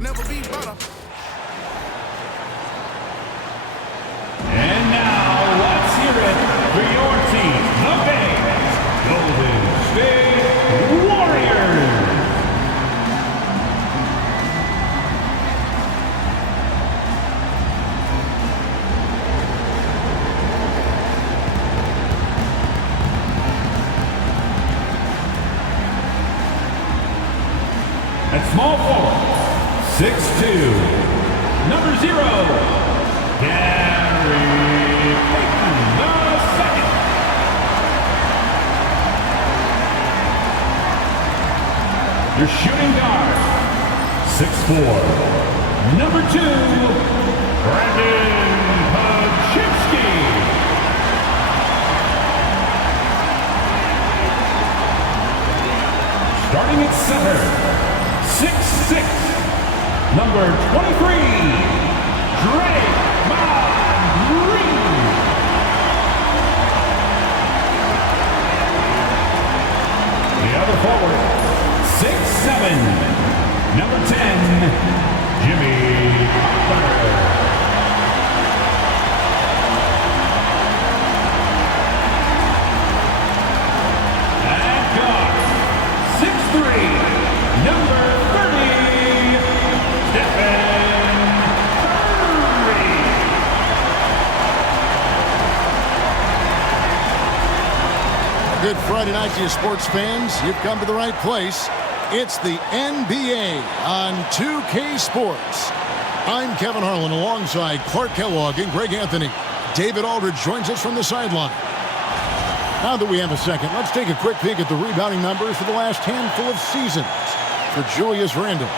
never be better. And now, let's hear it for your team, the Vegas Golden State Warriors. At small forward, 6'2", number 0. Gary Payton II. Your shooting guard, 6'4", number 2, Brandon Podzinski. Starting at center, 6'6", number 23, Drake. The other forward, 6'7", number 10, Jimmy Butler. And guard, 6'3", number 30, Stephen Curry. Good Friday night to you sports fans. You've come to the right place. It's the NBA on 2K Sports. I'm Kevin Harlan alongside Clark Kellogg and Greg Anthony. David Aldridge joins us from the sideline. Now that we have a second, let's take a quick peek at the rebounding numbers for the last handful of seasons for Julius Randle.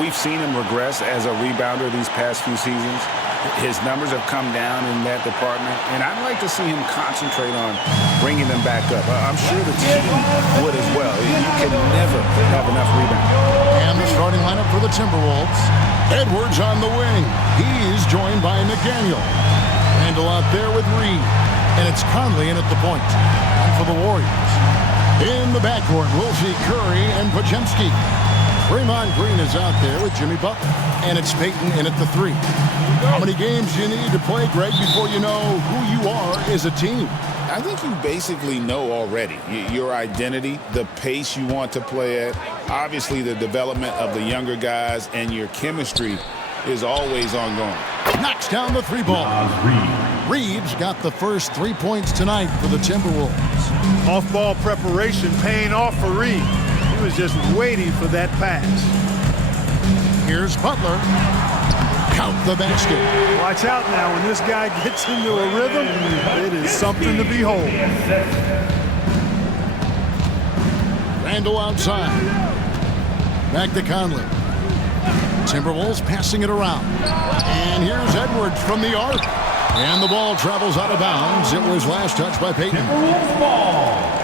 We've seen him regress as a rebounder these past few seasons. His numbers have come down in that department, and I'd like to see him concentrate on bringing them back up. I'm sure the team would as well. You can never have enough rebound. And the starting lineup for the Timberwolves. Edwards on the wing. He's joined by McDaniel. Randle out there with Reed. And it's Conley in at the point. And for the Warriors, in the backcourt, we'll see Curry and Podzinski. Draymond Green is out there with Jimmy Butler. And it's Payton in at the 3. How many games do you need to play, Greg, before you know who you are as a team? I think you basically know already your identity, the pace you want to play at, obviously the development of the younger guys, and your chemistry is always ongoing. Knocks down the 3 ball. Reed's got the first 3 points tonight for the Timberwolves. Off-ball preparation paying off for Reed. He was just waiting for that pass. Here's Butler. Count the basket. Watch out now. When this guy gets into a rhythm, it is something to behold. Randle outside. Back to Conley. Timberwolves passing it around. And here's Edwards from the arc. And the ball travels out of bounds. It was last touched by Payton. Timberwolves ball.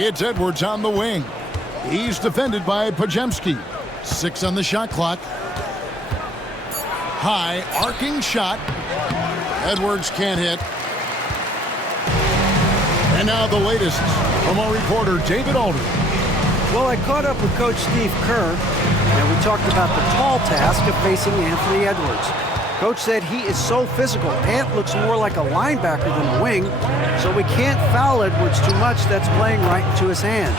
It's Edwards on the wing. He's defended by Podzinski. 6 on the shot clock. High arcing shot. Edwards can't hit. And now the latest from our reporter David Aldridge. Well, I caught up with Coach Steve Kerr, and we talked about the tall task of facing Anthony Edwards. Coach said he is so physical. Ant looks more like a linebacker than a wing, so we can't foul Edwards too much. That's playing right into his hands.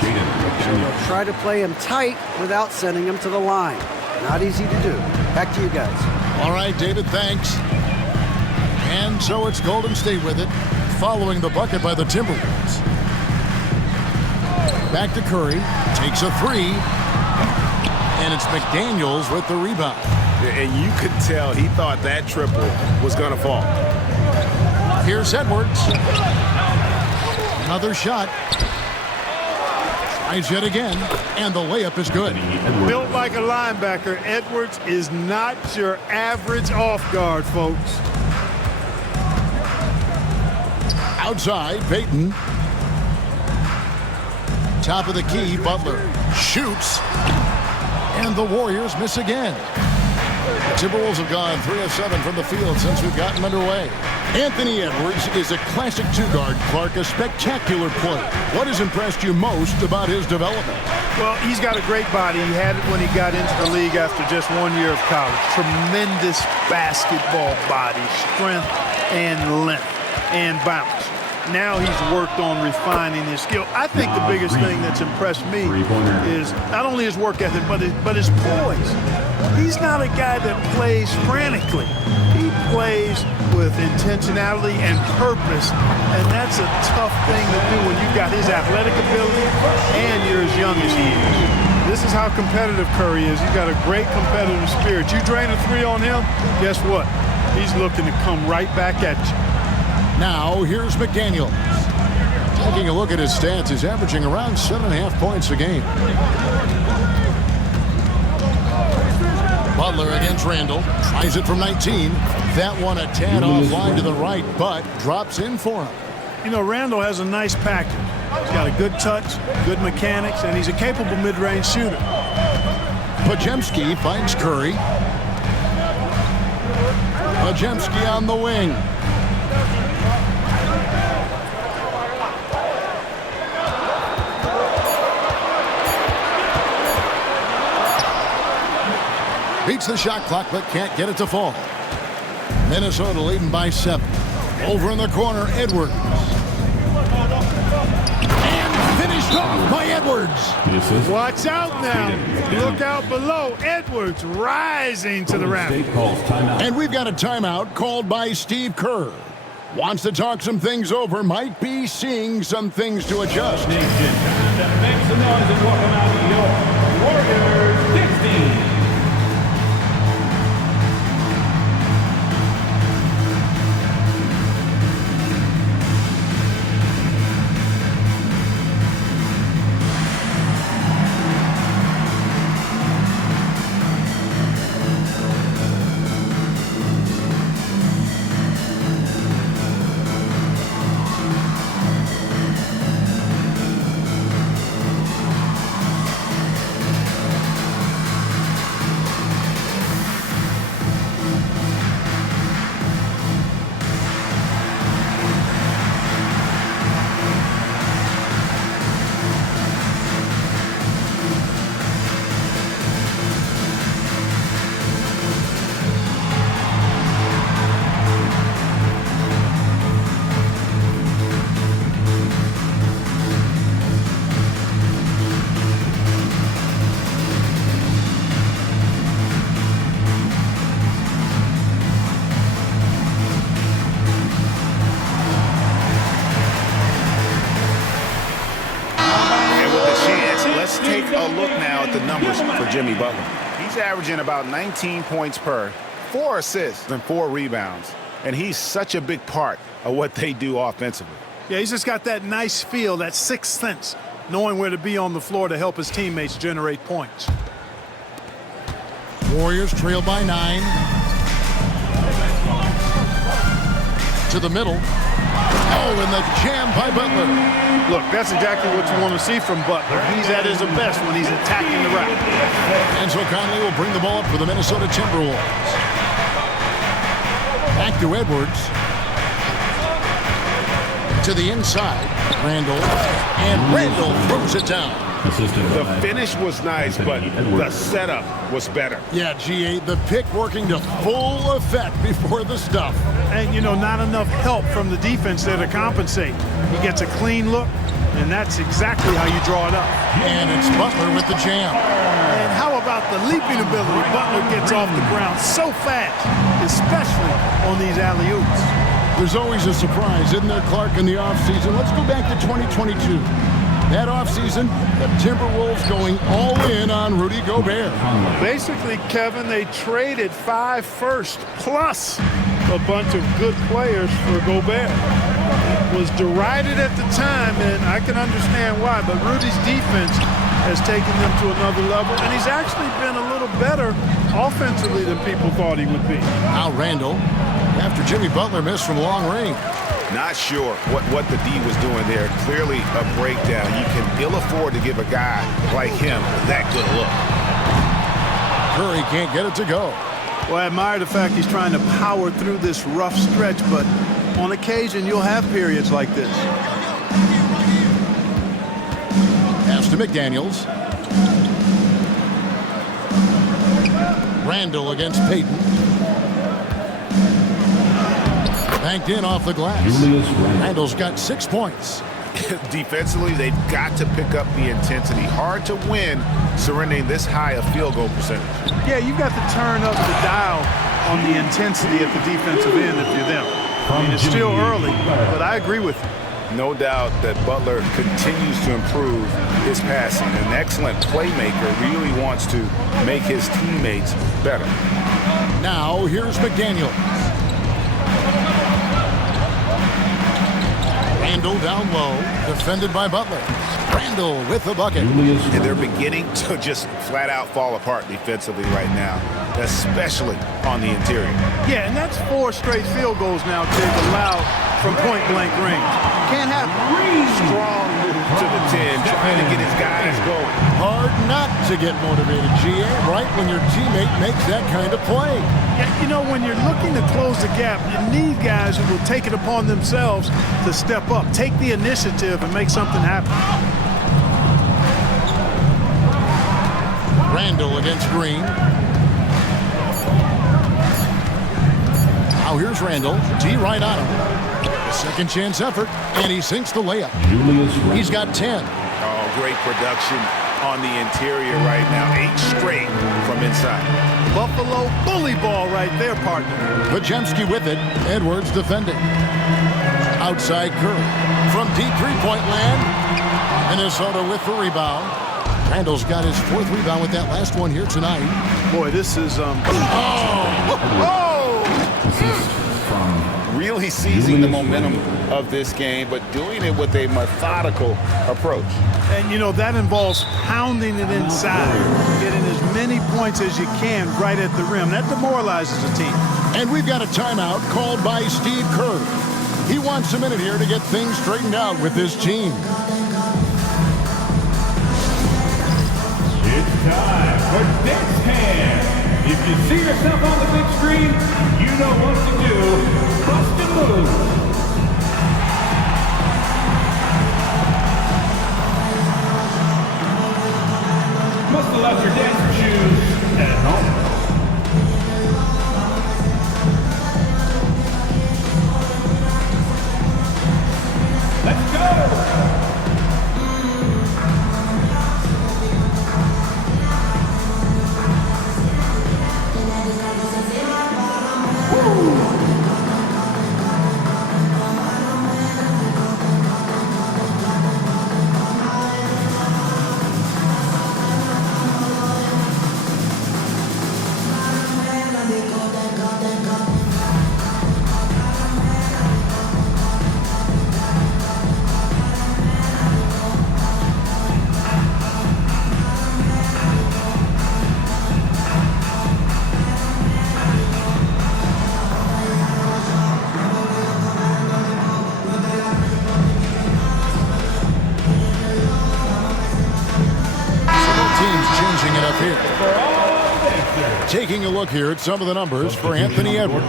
So we'll try to play him tight without sending him to the line. Not easy to do. Back to you guys. All right, David, thanks. And so it's Golden State with it, following the bucket by the Timberwolves. Back to Curry, takes a 3, and it's McDaniels with the rebound. And you could tell he thought that triple was going to fall. Here's Edwards. Another shot. Tries yet again, and the layup is good. Built like a linebacker, Edwards is not your average off guard, folks. Outside, Payton. Top of the key, Butler shoots. And the Warriors miss again. The Timberwolves have gone 3 of 7 from the field since we've gotten underway. Anthony Edwards is a classic two-guard. Clark, a spectacular player. What has impressed you most about his development? Well, he's got a great body. He had it when he got into the league after just 1 year of college. Tremendous basketball body, strength and length and bounce. Now he's worked on refining his skill. I think the biggest thing that's impressed me is not only his work ethic, but his poise. He's not a guy that plays frantically. He plays with intentionality and purpose, and that's a tough thing to do when you've got his athletic ability and you're as young as he is. This is how competitive Curry is. He's got a great competitive spirit. You drain a three on him, guess what? He's looking to come right back at you. Now, here's McDaniels. Taking a look at his stats, he's averaging around 7.5 points a game. Butler against Randall. Tries it from 19. That one a tad offline to the right, but drops in for him. You know, Randall has a nice package. He's got a good touch, good mechanics, and he's a capable mid-range shooter. Podziemski finds Curry. Podziemski on the wing. Beats the shot clock, but can't get it to fall. Minnesota leading by 7. Over in the corner, Edwards. And finished off by Edwards. Watch out now. Look out below. Edwards rising to the raft. And we've got a timeout called by Steve Kerr. Wants to talk some things over. Might be seeing some things to adjust. Make some noise and welcome out your Warriors 16. Jimmy Butler. He's averaging about 19 points per, 4 assists and 4 rebounds. And he's such a big part of what they do offensively. Yeah, he's just got that nice feel, that sixth sense, knowing where to be on the floor to help his teammates generate points. Warriors trail by 9. To the middle. Oh, and the jam by Butler. Look, that's exactly what you want to see from Butler. He's at his best when he's attacking the rack. And so Conley will bring the ball up for the Minnesota Timberwolves. Back to Edwards. To the inside. Randall. And Randall throws it down. The finish was nice, but the setup was better. Yeah, GA, the pick working to full effect before the stuff. And, you know, not enough help from the defense there to compensate. He gets a clean look, and that's exactly how you draw it up. And it's Butler with the jam. And how about the leaping ability? Butler gets off the ground so fast, especially on these alley-oops. There's always a surprise, isn't there, Clark, in the offseason? Let's go back to 2022. That offseason, the Timberwolves going all in on Rudy Gobert. Basically, Kevin, they traded 5 firsts plus a bunch of good players for Gobert. Was derided at the time, and I can understand why, but Rudy's defense has taken them to another level, and he's actually been a little better offensively than people thought he would be. Now Randall, after Jimmy Butler missed from long range. Not sure what the D was doing there. Clearly a breakdown. You can ill afford to give a guy like him that good look. Curry can't get it to go. Well, I admire the fact he's trying to power through this rough stretch, but on occasion you'll have periods like this. Pass to McDaniels. Randall against Payton. Banked in off the glass. Randall's got 6 points. Defensively, they've got to pick up the intensity. Hard to win surrendering this high a field goal percentage. Yeah, you've got to turn up the dial on the intensity at the defensive end if you're them. I mean, it's still early, but I agree with you. No doubt that Butler continues to improve his passing. An excellent playmaker, really wants to make his teammates better. Now, here's McDaniels. Randall down low, defended by Butler. Randall with the bucket. And they're beginning to just flat out fall apart defensively right now, especially on the interior. Yeah, and that's 4 straight field goals now they've allowed from point-blank range. Can't have Strong move to the 10, trying to get his guys going. Hard not to get motivated, GA, right when your teammate makes that kind of play. Yeah, you know, when you're looking to close the gap, you need guys who will take it upon themselves to step up, take the initiative, and make something happen. Randall against Green. Now here's Randall. D right on him. A second chance effort, and he sinks the layup. He's got 10. Oh, great production on the interior right now. 8 straight from inside. Buffalo bully ball right there, partner. Pajemski with it. Edwards defending. Outside Curry. From deep three-point land. Minnesota with the rebound. Randall's got his 4th rebound with that last one here tonight. Boy, this is Really seizing the momentum of this game, but doing it with a methodical approach. And, you know, that involves pounding it inside, getting as many points as you can right at the rim. That demoralizes a team. And we've got a timeout called by Steve Kerr. He wants a minute here to get things straightened out with his team. It's time for Next Hand. If you see yourself on the big screen, you know what to do. Bust a move. Must have left your dancing shoes at home. Let's go! Taking a look here at some of the numbers for Anthony Edwards.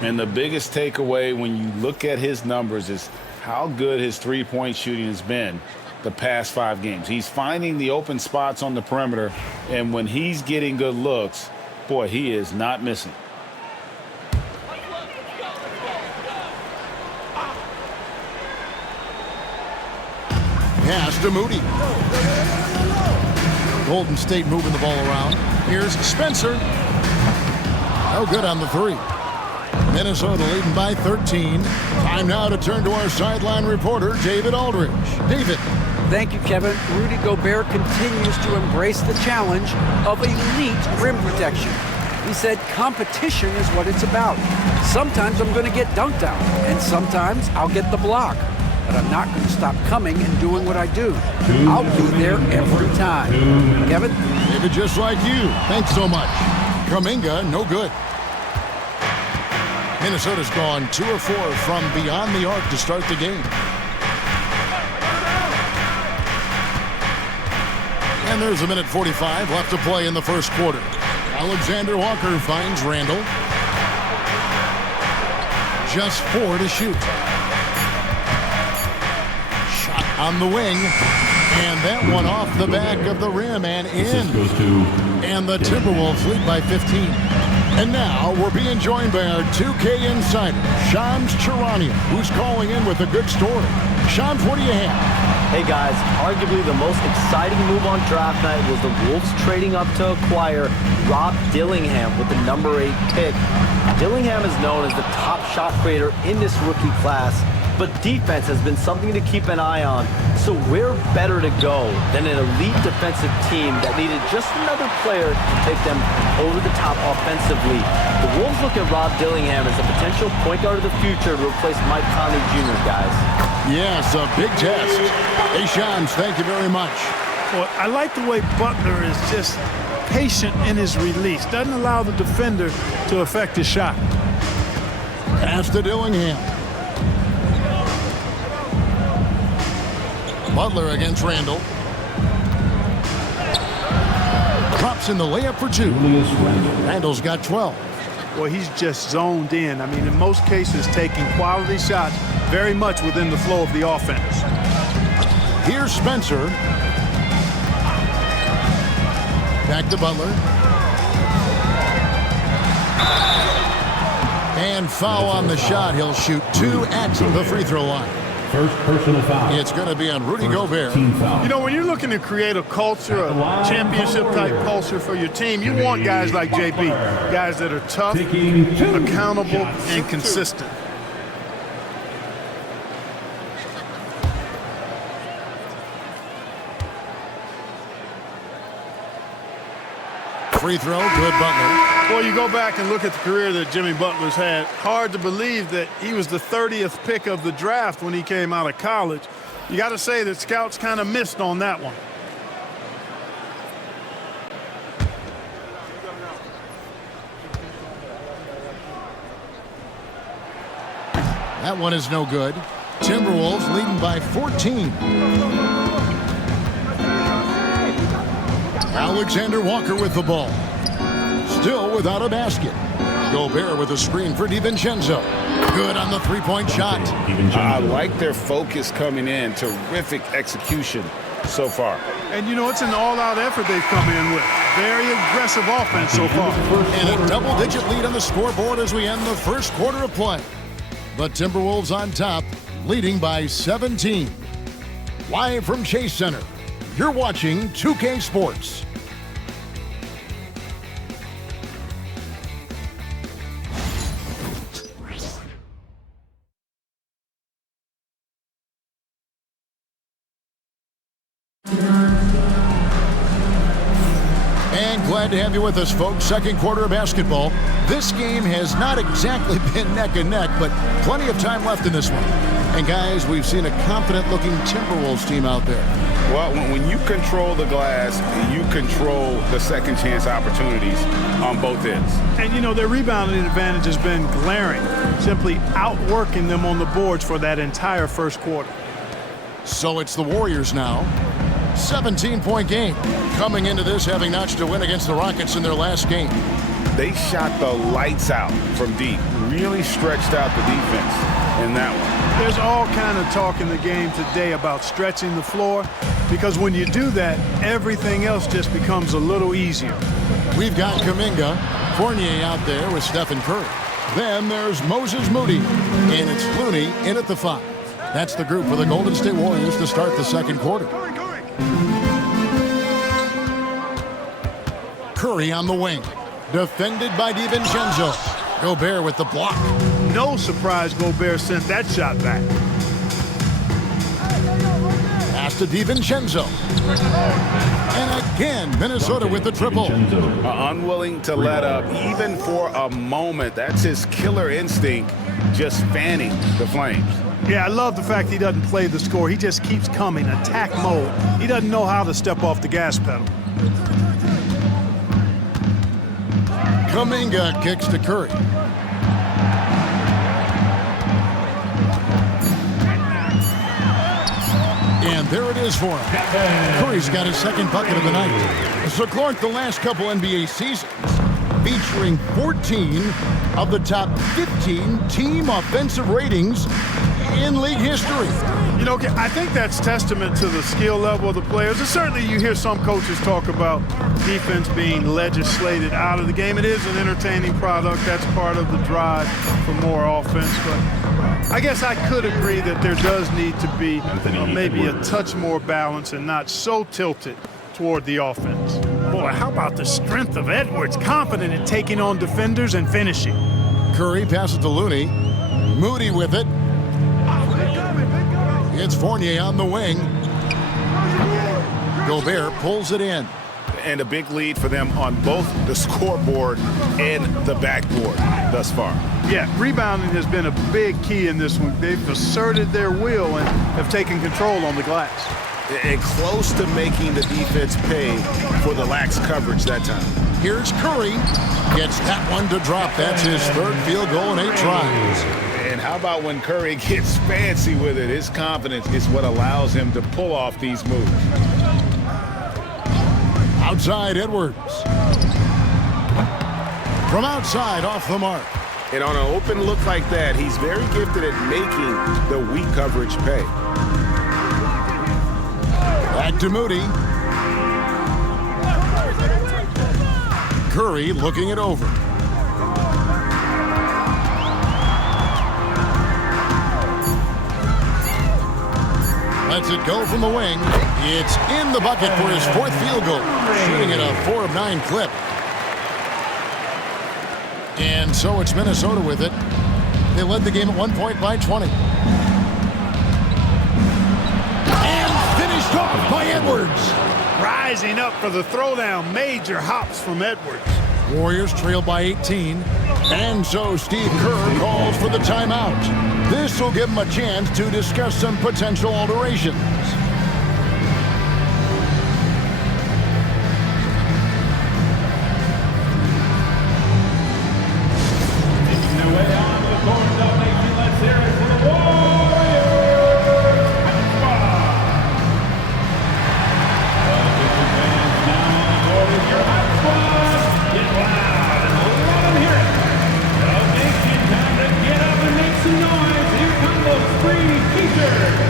And the biggest takeaway when you look at his numbers is how good his three-point shooting has been the past 5 games. He's finding the open spots on the perimeter, and when he's getting good looks, boy, he is not missing. Pass to Moody. Golden State moving the ball around. Here's Spencer. No good on the 3. Minnesota leading by 13. Time now to turn to our sideline reporter, David Aldridge. David. Thank you, Kevin. Rudy Gobert continues to embrace the challenge of elite rim protection. He said competition is what it's about. Sometimes I'm going to get dunked out, and sometimes I'll get the block. But I'm not going to stop coming and doing what I do. I'll be there every time. Kevin? David, just like you. Thanks so much. Kuminga, no good. Minnesota's gone 2 of 4 from beyond the arc to start the game. And there's a minute 45 left to play in the first quarter. Alexander Walker finds Randall. Just 4 to shoot. Shot on the wing. And that one off the back of the rim and in. And the Timberwolves lead by 15. And now we're being joined by our 2K insider, Shams Charania, who's calling in with a good story. Shams, what do you have? Hey guys, arguably the most exciting move on draft night was the Wolves trading up to acquire Rob Dillingham with the number 8 pick. Dillingham is known as the top shot creator in this rookie class, but defense has been something to keep an eye on. So where better to go than an elite defensive team that needed just another player to take them over the top offensively. The Wolves look at Rob Dillingham as a potential point guard of the future to replace Mike Conley Jr., guys. Yes, a big test. Hey, Shams, thank you very much. Well, I like the way Butler is just patient in his release. Doesn't allow the defender to affect his shot. Pass to Dillingham. Butler against Randall. Drops in the layup for 2. Randall's got 12. Well, he's just zoned in. I mean, in most cases, taking quality shots very much within the flow of the offense. Here's Spencer. Back to Butler. And foul on the shot. He'll shoot 2 at the free throw line. First personal foul. It's going to be on Rudy Gobert. You know, when you're looking to create a culture, a championship-type culture for your team, you want guys like JB, guys that are tough, accountable, and consistent. Free throw, good Butler. Well, you go back and look at the career that Jimmy Butler's had. Hard to believe that he was the 30th pick of the draft when he came out of college. You got to say that scouts kind of missed on that one. That one is no good. Timberwolves leading by 14. Alexander Walker with the ball. Still without a basket. Gobert with a screen for DiVincenzo. Good on the three-point shot. I like their focus coming in. Terrific execution so far. And, you know, it's an all-out effort they've come in with. Very aggressive offense so far. And a double-digit lead on the scoreboard as we end the first quarter of play. The Timberwolves on top, leading by 17. Live from Chase Center, you're watching 2K Sports. And glad to have you with us, folks. Second quarter of basketball. This game has not exactly been neck and neck, but plenty of time left in this one. And guys, we've seen a confident-looking Timberwolves team out there. Well, when you control the glass, you control the second chance opportunities on both ends. And, you know, their rebounding advantage has been glaring, simply outworking them on the boards for that entire first quarter. So it's the Warriors now. 17-point game. Coming into this having notched a win against the Rockets in their last game. They shot the lights out from deep. Really stretched out the defense in that one. There's all kind of talk in the game today about stretching the floor, because when you do that, everything else just becomes a little easier. We've got Kuminga, Fournier out there with Stephen Curry. Then there's Moses Moody, and it's Looney in at the 5. That's the group for the Golden State Warriors to start the second quarter. Curry on the wing. Defended by DiVincenzo. Gobert with the block. No surprise Gobert sent that shot back. Pass to DiVincenzo. And again, Minnesota with the triple. Unwilling to let up even for a moment. That's his killer instinct, just fanning the flames. Yeah, I love the fact he doesn't play the score. He just keeps coming, attack mode. He doesn't know how to step off the gas pedal. Kuminga kicks to Curry. And there it is for him. Curry's got his second bucket of the night. So, Clark, the last couple NBA seasons, featuring 14 of the top 15 team offensive ratings in league history. You know, I think that's testament to the skill level of the players. And certainly you hear some coaches talk about defense being legislated out of the game. It is an entertaining product. That's part of the drive for more offense. But I guess I could agree that there does need to be maybe a touch more balance and not so tilted toward the offense. Boy, how about the strength of Edwards, confident in taking on defenders and finishing. Curry passes to Looney. Moody with it. It's Fournier on the wing. Gobert pulls it in. And a big lead for them on both the scoreboard and the backboard thus far. Yeah, rebounding has been a big key in this one. They've asserted their will and have taken control on the glass. And close to making the defense pay for the lax coverage that time. Here's Curry. Gets that one to drop. That's his third field goal in 8 tries. And how about when Curry gets fancy with it? His confidence is what allows him to pull off these moves. Outside Edwards. From outside, off the mark. And on an open look like that, he's very gifted at making the weak coverage pay. Back to Moody. Curry looking it over. Lets it go from the wing. It's in the bucket for his 4th field goal. Shooting at a 4 of 9 clip. And so it's Minnesota with it. They led the game at 1 point by 20. And finished off by Edwards. Rising up for the throwdown. Major hops from Edwards. Warriors trail by 18. And so Steve Kerr calls for the timeout. This will give him a chance to discuss some potential alterations. Making their way down to the corner domination. Let's hear it for the Warriors. Fans down on the court is your hot squad. Get loud and let them hear it. Well, nation, time to get up and make some noise. Here come those free t-shirts.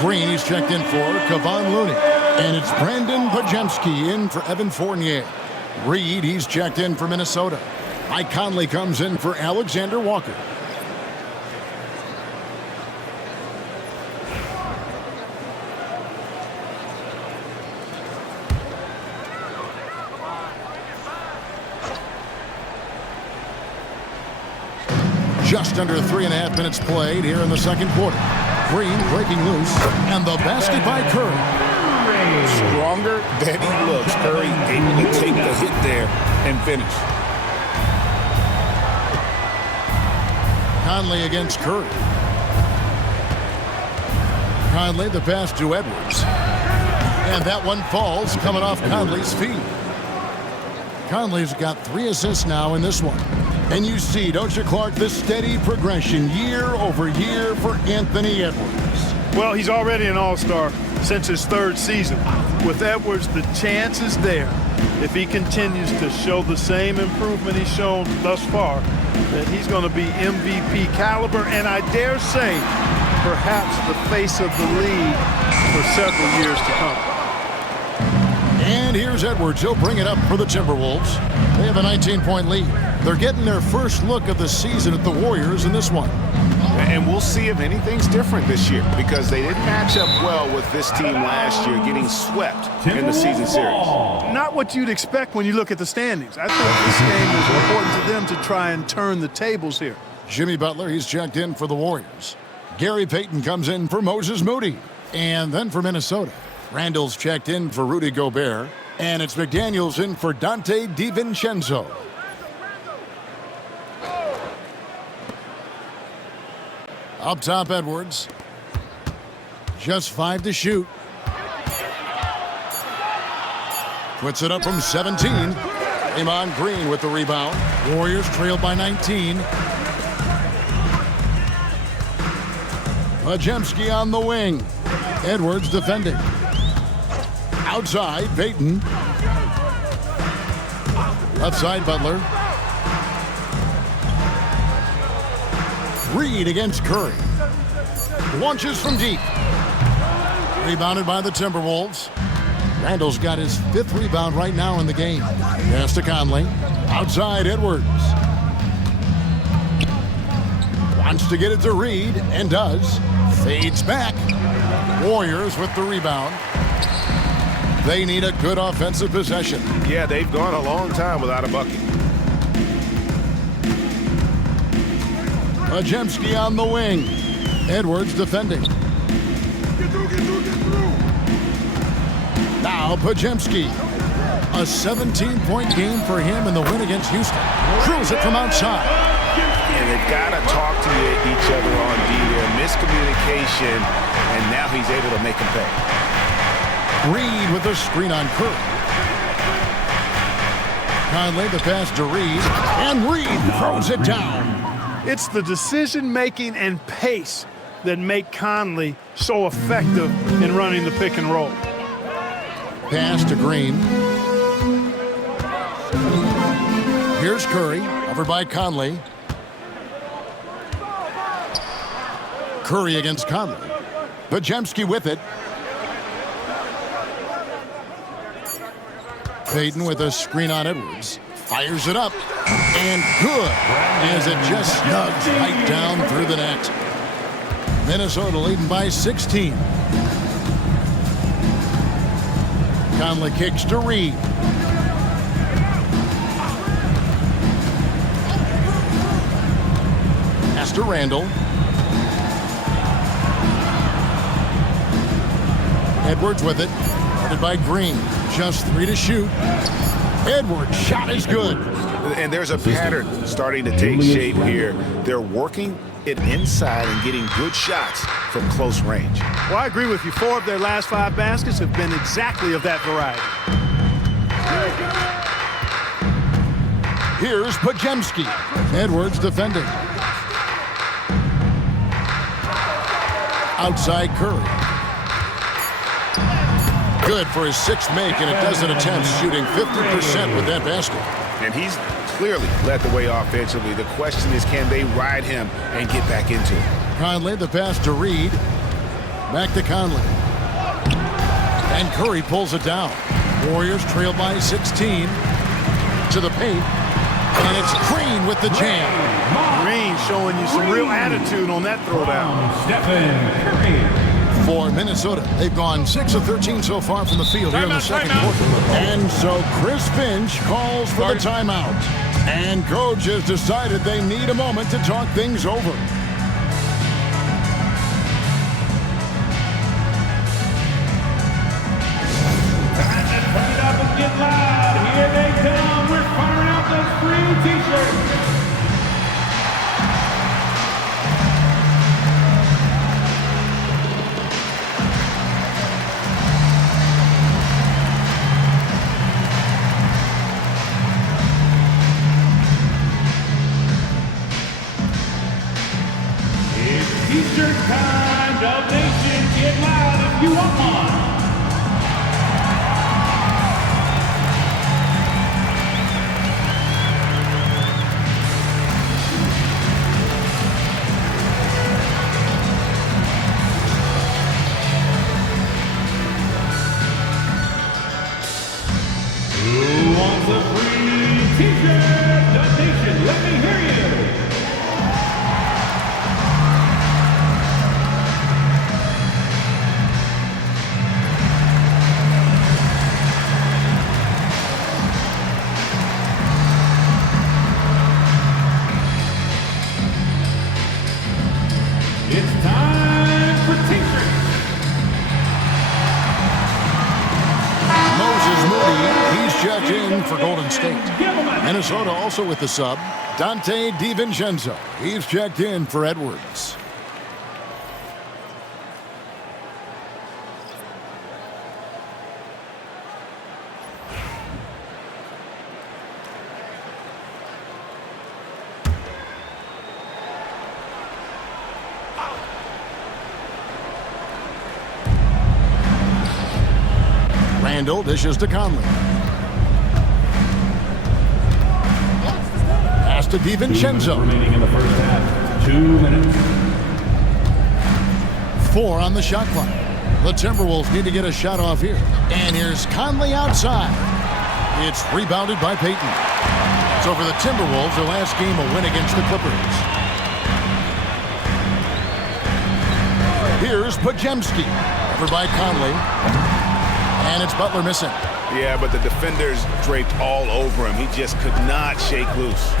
Green is checked in for Kevon Looney. And it's Brandon Pajemski in for Evan Fournier. Reed, he's checked in for Minnesota. Mike Conley comes in for Alexander Walker. Just under 3.5 minutes played here in the second quarter. Green breaking loose, and the basket by Curry. Stronger than he looks. Curry able to take the hit there and finish. Conley against Curry. Conley the pass to Edwards. And that one falls coming off Conley's feet. Conley's got 3 assists now in this one. And you see, don't you, Clark, the steady progression year over year for Anthony Edwards. Well, he's already an all-star since his 3rd season. With Edwards, the chance is there, if he continues to show the same improvement he's shown thus far, that he's going to be MVP caliber, and I dare say, perhaps the face of the league for several years to come. And here's Edwards. He'll bring it up for the Timberwolves. They have a 19-point lead. They're getting their first look of the season at the Warriors in this one. And we'll see if anything's different this year because they didn't match up well with this team last year, getting swept in the season series. Not what you'd expect when you look at the standings. I think this game is important to them to try and turn the tables here. Jimmy Butler, he's checked in for the Warriors. Gary Payton comes in for Moses Moody. And then for Minnesota, Randall's checked in for Rudy Gobert. And it's McDaniels in for Dante DiVincenzo. Up top, Edwards. Just 5 to shoot. Puts it up from 17. Draymond Green with the rebound. Warriors trailed by 19. Podziemski on the wing. Edwards defending. Outside, Payton. Left side, Butler. Reed against Curry. Launches from deep. Rebounded by the Timberwolves. Randall's got his 5th rebound right now in the game. Pass to Conley. Outside, Edwards. Wants to get it to Reed, and does. Fades back. Warriors with the rebound. They need a good offensive possession. Yeah, they've gone a long time without a bucket. Podziemski on the wing. Edwards defending. Now Podziemski. A 17-point game for him in the win against Houston. Drills it from outside. And they've got to talk to each other on D there. Miscommunication, and now he's able to make him pay. Reed with a screen on Curry. Conley the pass to Reed. And Reed throws it down. It's the decision-making and pace that make Conley so effective in running the pick and roll. Pass to Green. Here's Curry, over by Conley. Curry against Conley. Podziemski with it. Payton with a screen on Edwards. Fires it up. And good, as it just snugs right down through the net. Minnesota leading by 16. Conley kicks to Reed. Pass to Randall. Edwards with it. Guarded by Green. Just 3 to shoot. Edwards' shot is good. And there's a pattern starting to take shape here. They're working it inside and getting good shots from close range. Well, I agree with you. 4 of their last 5 baskets have been exactly of that variety. Here's Podziemski. Edwards defending. Outside Curry. Good for his 6th make in a dozen attempts, shooting 50% with that basket. And he's clearly led the way offensively. The question is, can they ride him and get back into it? Conley, the pass to Reed. Back to Conley. And Curry pulls it down. Warriors trail by 16. To the paint. And it's Green with the jam. Green showing you some real attitude on that throwdown. Stephen Curry. For Minnesota, they've gone 6 of 13 so far from the field here in the second quarter. And so Chris Finch calls for the timeout. And coach has decided they need a moment to talk things over. Time to turn it up and get loud. Here they come. We're firing out those free t-shirts. T-shirt time, Dub Nation, get loud if you want one. It's time for T-shirts. Moses Moody, he's checked in for Golden State. Minnesota also with the sub, Dante DiVincenzo. He's checked in for Edwards. Randall dishes to Conley. Pass to DiVincenzo. Remaining in the first half. 2 minutes. 4 on the shot clock. The Timberwolves need to get a shot off here. And here's Conley outside. It's rebounded by Payton. So for the Timberwolves, their last game a win against the Clippers. Here's Podziemski. Covered by Conley. And it's Butler missing. Yeah, but the defenders draped all over him. He just could not shake loose.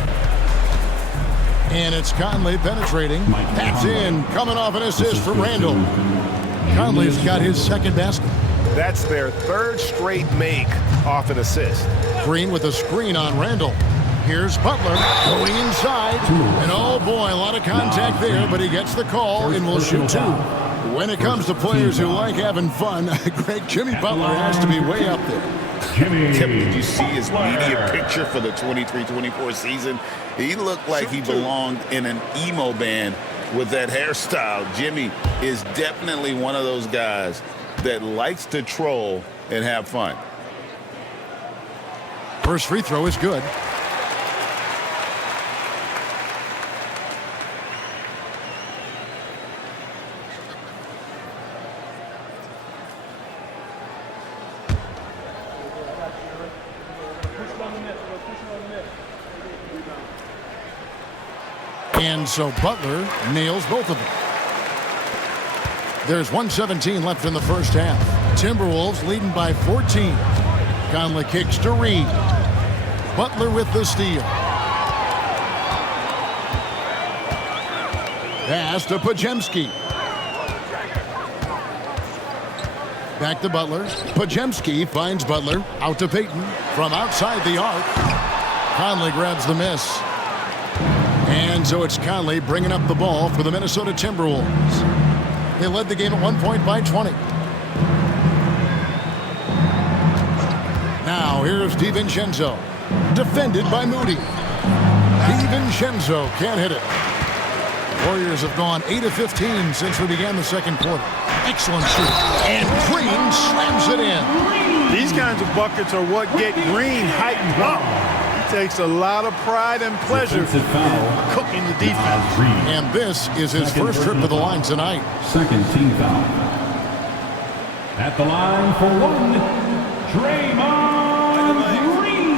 And it's Conley penetrating. That's in. Coming off an assist from Randall. Conley's got his second basket. That's their third straight make off an assist. Green with a screen on Randall. Here's Butler going inside. And oh boy, a lot of contact there, but he gets the call and will shoot 2. When it comes to players who like having fun, great Jimmy Butler has to be way up there. Tim, did you see his media picture for the 23-24 season? He looked like he belonged in an emo band with that hairstyle. Jimmy is definitely one of those guys that likes to troll and have fun. First free throw is good. And so Butler nails both of them. There's 1:17 left in the first half. Timberwolves leading by 14. Conley kicks to Reed. Butler with the steal. Pass to Podziemski. Back to Butler. Podziemski finds Butler. Out to Payton. From outside the arc. Conley grabs the miss. And so it's Conley bringing up the ball for the Minnesota Timberwolves. They led the game at 1 point by 20. Now here's DiVincenzo. Defended by Moody. DiVincenzo can't hit it. Warriors have gone 8 of 15 since we began the second quarter. Excellent shoot. And Green slams it in. These kinds of buckets are what get Green heightened up. He takes a lot of pride and pleasure in cooking the defense. And this is his first trip to the line tonight. Second team foul. At the line for 1, Draymond Green.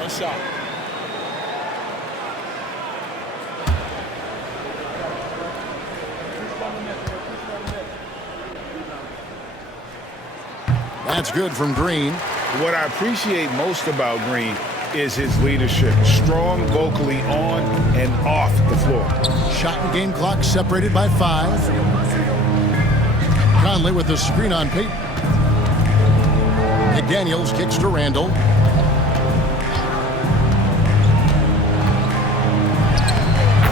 One shot. That's good from Green. What I appreciate most about Green is his leadership. Strong vocally on and off the floor. Shot and game clock separated by 5. Conley with the screen on Payton. McDaniels kicks to Randall.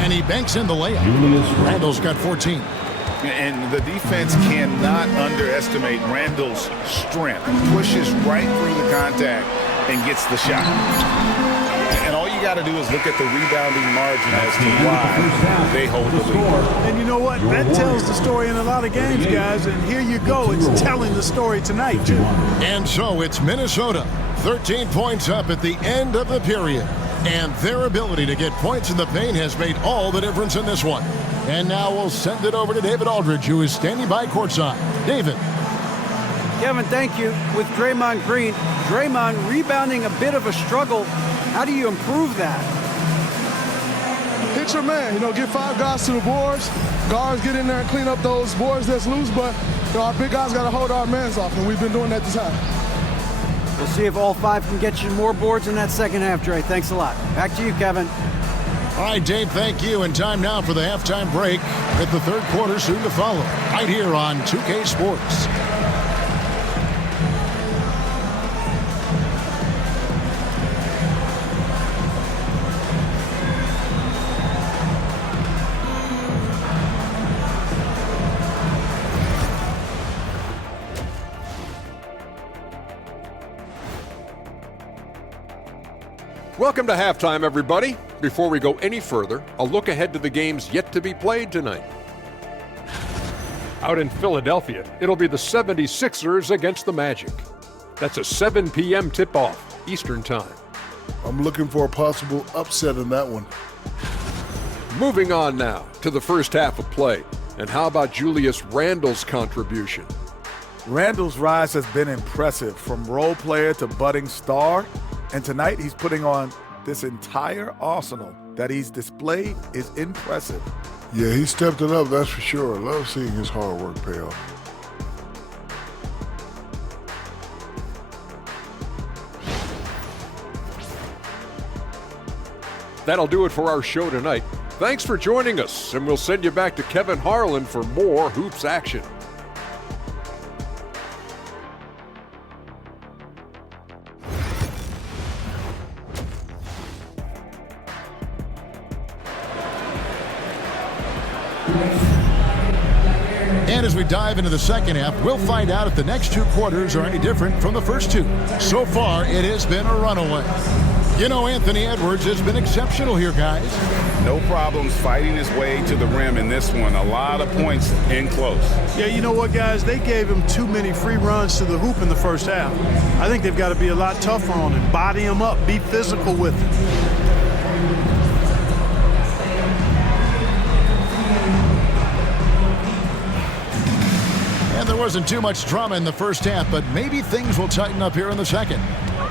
And he banks in the layup. Randall's got 14. And the defense cannot underestimate Randall's strength. Pushes right through the contact and gets the shot. And all you got to do is look at the rebounding margin as to why they hold the lead. And you know what? That tells the story in a lot of games, guys. And here you go. It's telling the story tonight, too. And so it's Minnesota. 13 points up at the end of the period. And their ability to get points in the paint has made all the difference in this one. And now we'll send it over to David Aldridge, who is standing by courtside. David. Kevin, thank you. With Draymond Green, Draymond rebounding a bit of a struggle. How do you improve that? Hit your man. Get 5 guys to the boards. Guards get in there and clean up those boards that's loose. But our big guys got to hold our mans off, and we've been doing that this half. We'll see if all 5 can get you more boards in that second half, Dre. Thanks a lot. Back to you, Kevin. All right, Dave, thank you. And time now for the halftime break with the third quarter soon to follow right here on 2K Sports. Welcome to halftime, everybody. Before we go any further, a look ahead to the games yet to be played tonight. Out in Philadelphia, it'll be the 76ers against the Magic. That's a 7 p.m. tip-off, Eastern Time. I'm looking for a possible upset in that one. Moving on now to the first half of play. And how about Julius Randle's contribution? Randle's rise has been impressive, from role player to budding star. And tonight he's putting on this entire arsenal that he's displayed is impressive. Yeah, he stepped it up, that's for sure. I love seeing his hard work pay off. That'll do it for our show tonight. Thanks for joining us, and we'll send you back to Kevin Harlan for more hoops action. And as we dive into the second half, we'll find out if the next two quarters are any different from the first two. So far, it has been a runaway. You know, Anthony Edwards has been exceptional here, guys. No problems fighting his way to the rim in this one. A lot of points in close. Yeah, you know what, guys? They gave him too many free runs to the hoop in the first half. I think they've got to be a lot tougher on him. Body him up. Be physical with him. And there wasn't too much drama in the first half, but maybe things will tighten up here in the second.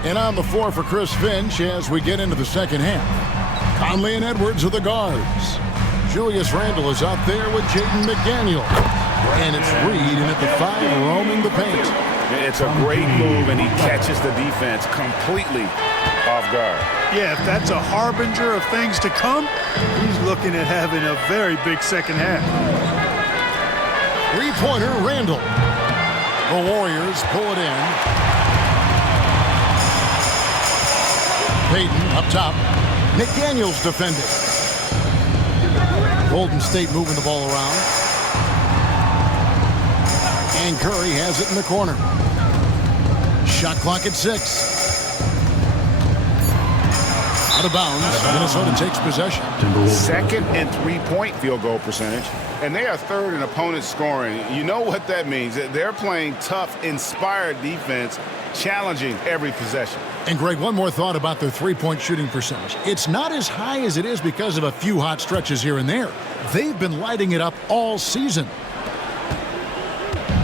And on the floor for Chris Finch as we get into the second half. Conley and Edwards are the guards. Julius Randle is out there with Jaden McDaniel. And it's Reed in at the 5 roaming the paint. It's a great move, and he catches the defense completely off guard. Yeah, if that's a harbinger of things to come, he's looking at having a very big second half. Three-pointer, Randle. The Warriors pull it in. Payton up top. McDaniels defending. Golden State moving the ball around. And Curry has it in the corner. Shot clock at 6. Out of bounds. Minnesota takes possession. Second and 3-point field goal percentage. And they are third in opponent scoring. You know what that means. They're playing tough, inspired defense, challenging every possession. And Greg, one more thought about their three-point shooting percentage. It's not as high as it is because of a few hot stretches here and there. They've been lighting it up all season.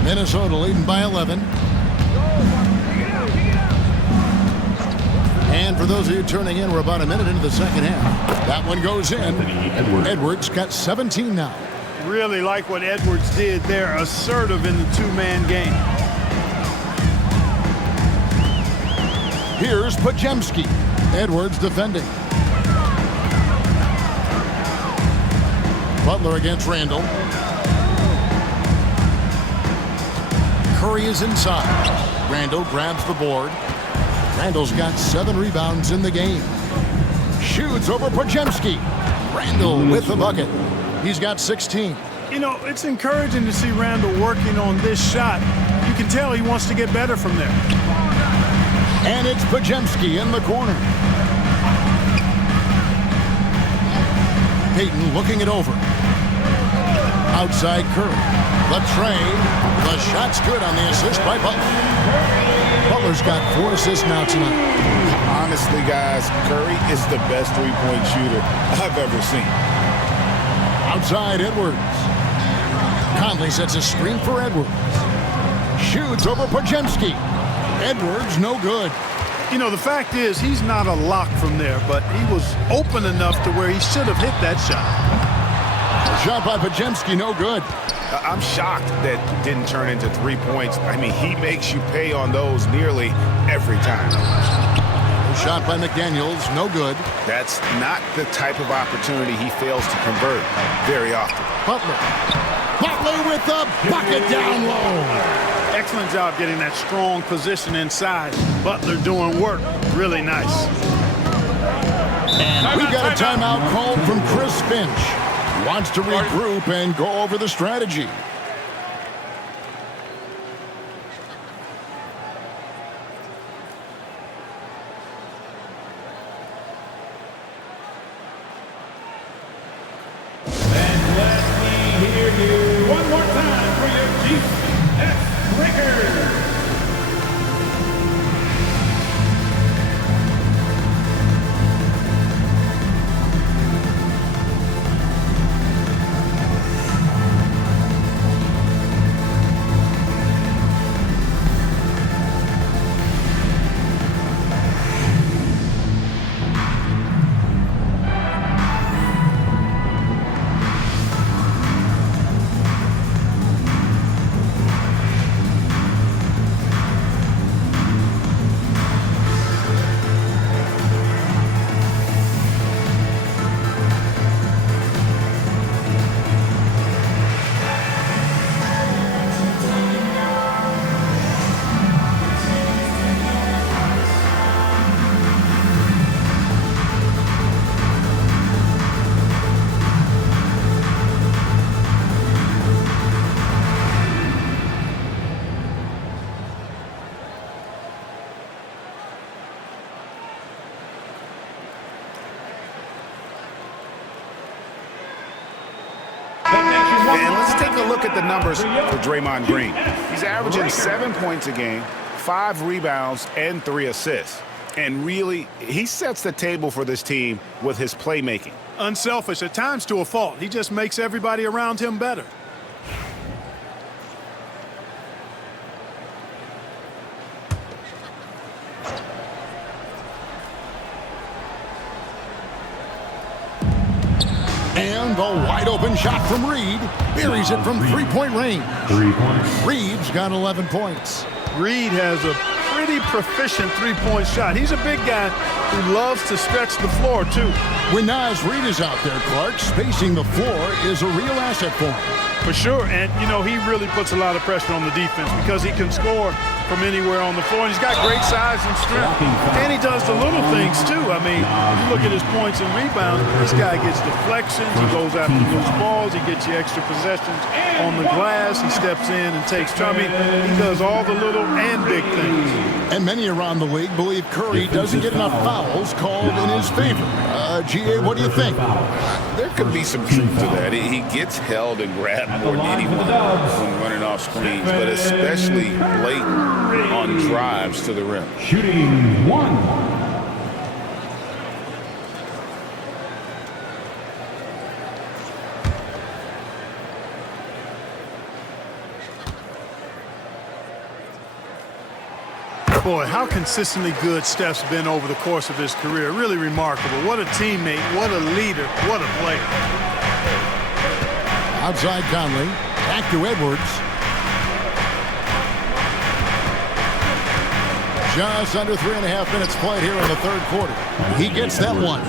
Minnesota leading by 11. And for those of you turning in, we're about a minute into the second half. That one goes in. Edwards got 17 now. Really like what Edwards did there, assertive in the two-man game. Here's Pajemski. Edwards defending. Butler against Randle. Curry is inside. Randle grabs the board. Randle's got 7 rebounds in the game. Shoots over Pajemski. Randle with the bucket. He's got 16. You know, it's encouraging to see Randle working on this shot. You can tell he wants to get better from there. And it's Pajemski in the corner. Payton looking it over. Outside Curry. The trade. The shot's good on the assist by Butler. Butler's got 4 assists now tonight. Honestly, guys, Curry is the best three-point shooter I've ever seen. Outside Edwards. Conley sets a screen for Edwards. Shoots over Pajemski. Edwards, no good. You know, the fact is, he's not a lock from there, but he was open enough to where he should have hit that shot. A shot by Pajemski, no good. I'm shocked that didn't turn into 3 points. I mean, he makes you pay on those nearly every time. shot by McDaniels, no good. That's not the type of opportunity he fails to convert very often. Butler with the bucket down low. Excellent job getting that strong position inside. Butler doing work. Really nice. And we've got a timeout called from Chris Finch. He wants to regroup and go over the strategy. One more time for your GS Breakers. And let's take a look at the numbers for Draymond Green. He's averaging 7 points a game, 5 rebounds, and 3 assists. And really, he sets the table for this team with his playmaking. Unselfish, at times to a fault. He just makes everybody around him better. And the wide open shot from Reed. Buries it from three-point range. 3 points. Reed's got 11 points. Reed has a pretty proficient three-point shot. He's a big guy who loves to stretch the floor, too. When Naz Reed is out there, Clark, spacing the floor is a real asset for him. For sure, and, you know, he really puts a lot of pressure on the defense because he can score from anywhere on the floor, and he's got great size and strength. And he does the little things, too. I mean, you look at his points and rebounds, this guy gets deflections, he goes after loose balls, he gets you extra possessions on the glass, he steps in and takes time. I mean, he does all the little and big things. And many around the league believe Curry doesn't get enough fouls called in his favor. GA, what do you think? There could be some truth to that. He gets held and grabbed more than anyone when running off screens, but especially late on drives to the rim. Shooting 1. Boy, how consistently good Steph's been over the course of his career. Really remarkable. What a teammate, what a leader, what a player. Outside Conley, back to Edwards. Just under 3.5 minutes played here in the third quarter. He gets that one.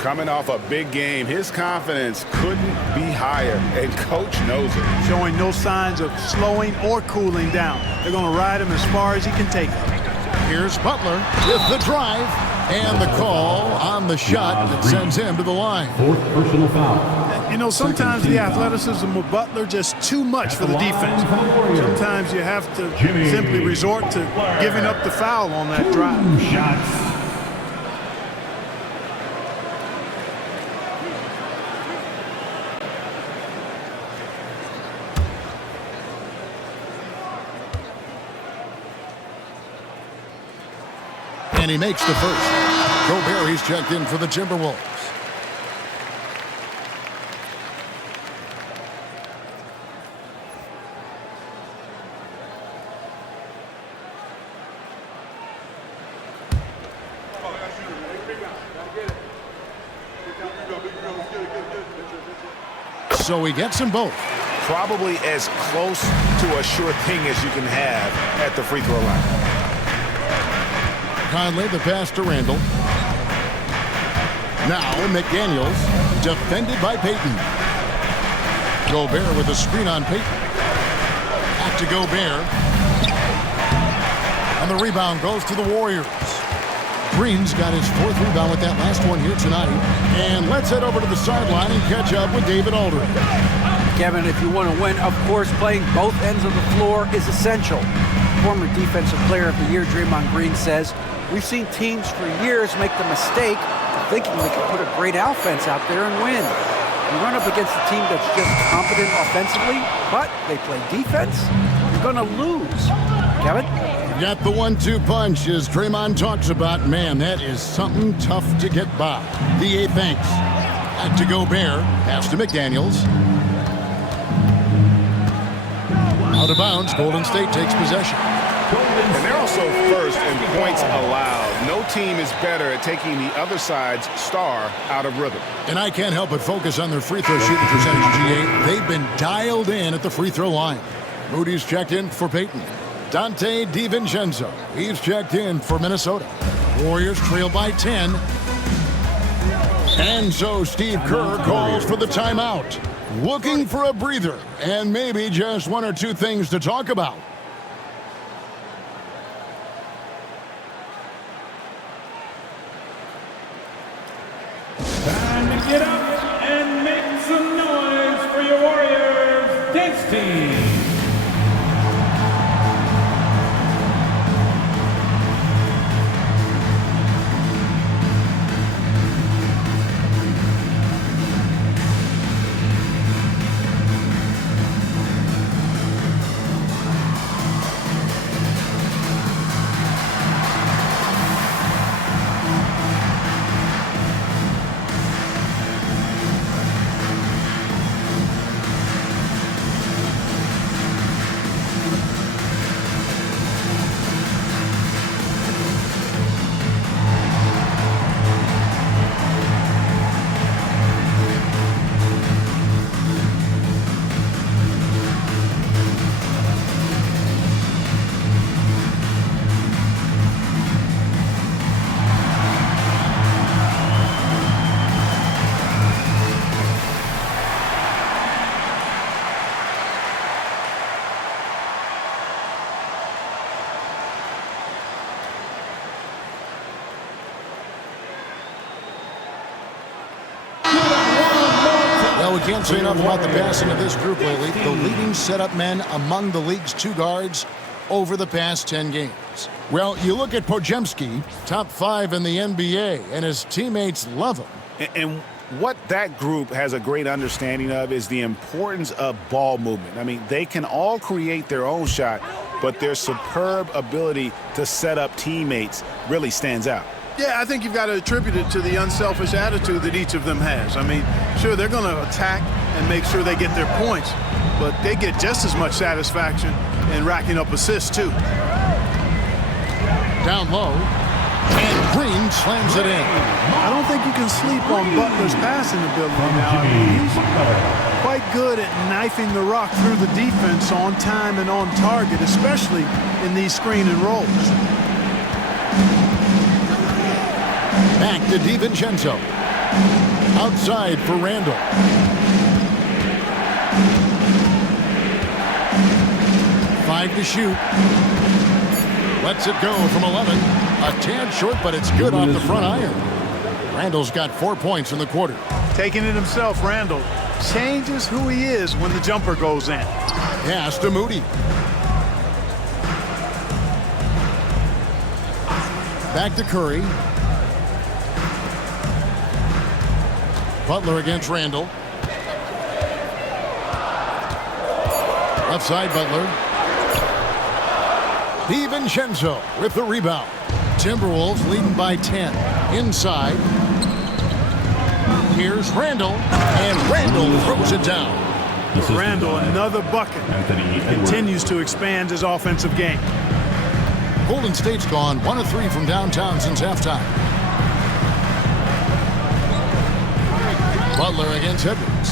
Coming off a big game, his confidence couldn't be higher, and Coach knows it. Showing no signs of slowing or cooling down. They're going to ride him as far as he can take him. Here's Butler with the drive and the call on the shot that sends him to the line. 4th personal foul. You know, sometimes the athleticism of Butler just too much for the defense. Sometimes you have to simply resort to giving up the foul on that drive. Shots. And he makes the first. Gobert checked in for the Timberwolves. So he gets them both. Probably as close to a sure thing as you can have at the free throw line. Conley, the pass to Randall. Now McDaniels, defended by Payton. Gobert with a screen on Payton. Back to Gobert. And the rebound goes to the Warriors. Green's got his 4th rebound with that last one here tonight. And let's head over to the sideline and catch up with David Aldridge. Kevin, if you want to win, of course, playing both ends of the floor is essential. Former Defensive Player of the Year Draymond Green says, we've seen teams for years make the mistake of thinking they can put a great offense out there and win. You run up against a team that's just competent offensively, but they play defense, you're going to lose. Kevin? Got the 1-2 punch as Draymond talks about. Man, that is something tough to get by. The 8 thanks. Back to Gobert. Pass to McDaniels. Out of bounds. Golden State takes possession. And they're also first in points allowed. No team is better at taking the other side's star out of rhythm. And I can't help but focus on their free throw shooting percentage, GA. They've been dialed in at the free throw line. Moody's checked in for Payton. Dante DiVincenzo, he's checked in for Minnesota. Warriors trail by 10. And so Steve Kerr calls for the timeout. Looking for a breather and maybe just 1 or 2 things to talk about. Time to get up and make some noise for your Warriors dance team. We can't say enough about the passing of this group lately. The leading setup men among the league's 2 guards over the past 10 games. Well, you look at Podziemski, top 5 in the NBA, and his teammates love him. And what that group has a great understanding of is the importance of ball movement. I mean, they can all create their own shot, but their superb ability to set up teammates really stands out. Yeah, I think you've got to attribute it to the unselfish attitude that each of them has. I mean, sure, they're going to attack and make sure they get their points, but they get just as much satisfaction in racking up assists, too. Down low, and Green slams it in. I don't think you can sleep on Butler's passing ability now. I mean, he's quite good at knifing the rock through the defense on time and on target, especially in these screen and rolls. Back to DiVincenzo. Outside for Randall. Five to shoot. Lets it go from 11. A tad short, but it's good off the front iron. Randall's got 4 points in the quarter. Taking it himself, Randall changes who he is when the jumper goes in. Pass to Moody. Back to Curry. Butler against Randall. Left side, Butler. DiVincenzo with the rebound. Timberwolves leading by 10. Inside. Here's Randall, and Randall throws it down. Randall, another bucket. Continues to expand his offensive game. Golden State's gone 1 of 3 from downtown since halftime. Butler against Edwards.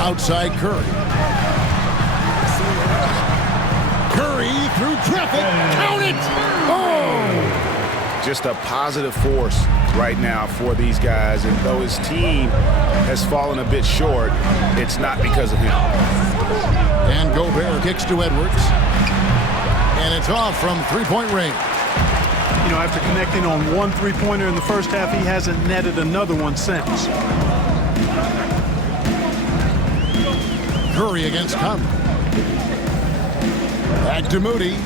Outside Curry. Curry through traffic. Count it! Oh! Just a positive force right now for these guys. And though his team has fallen a bit short, it's not because of him. And Gobert kicks to Edwards. And it's off from three-point range. You know, after connecting on one three-pointer in the first half, he hasn't netted another one since. Curry against Conley. Back to Moody.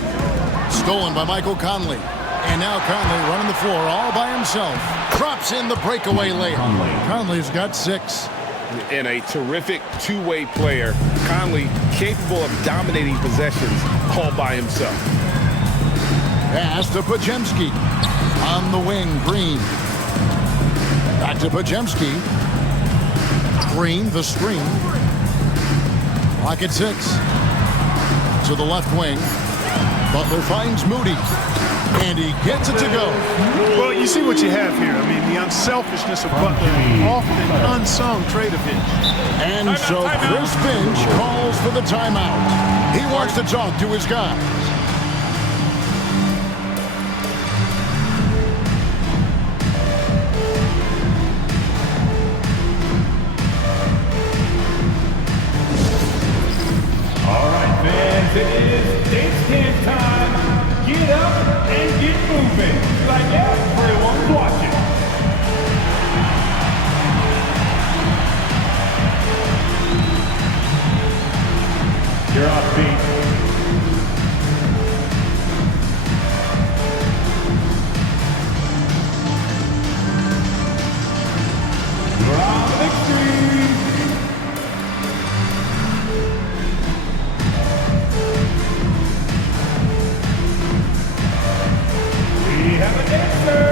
Stolen by Michael Conley. And now Conley running the floor all by himself. Drops in the breakaway layup. Conley's got 6. And a terrific two-way player. Conley capable of dominating possessions all by himself. Pass to Podziemski. On the wing, Green. Back to Podziemski. Green, the screen. Clock at 6. To the left wing. Butler finds Moody. And he gets it to go. Well, you see what you have here. I mean, the unselfishness of Butler, often unsung trade of his. And so Chris Finch calls for the timeout. He wants to talk to his guys. All right, fans, it is dance can time. Get up and get moving like everyone's watching. You're off beat. You're on the victory. We have a dancer!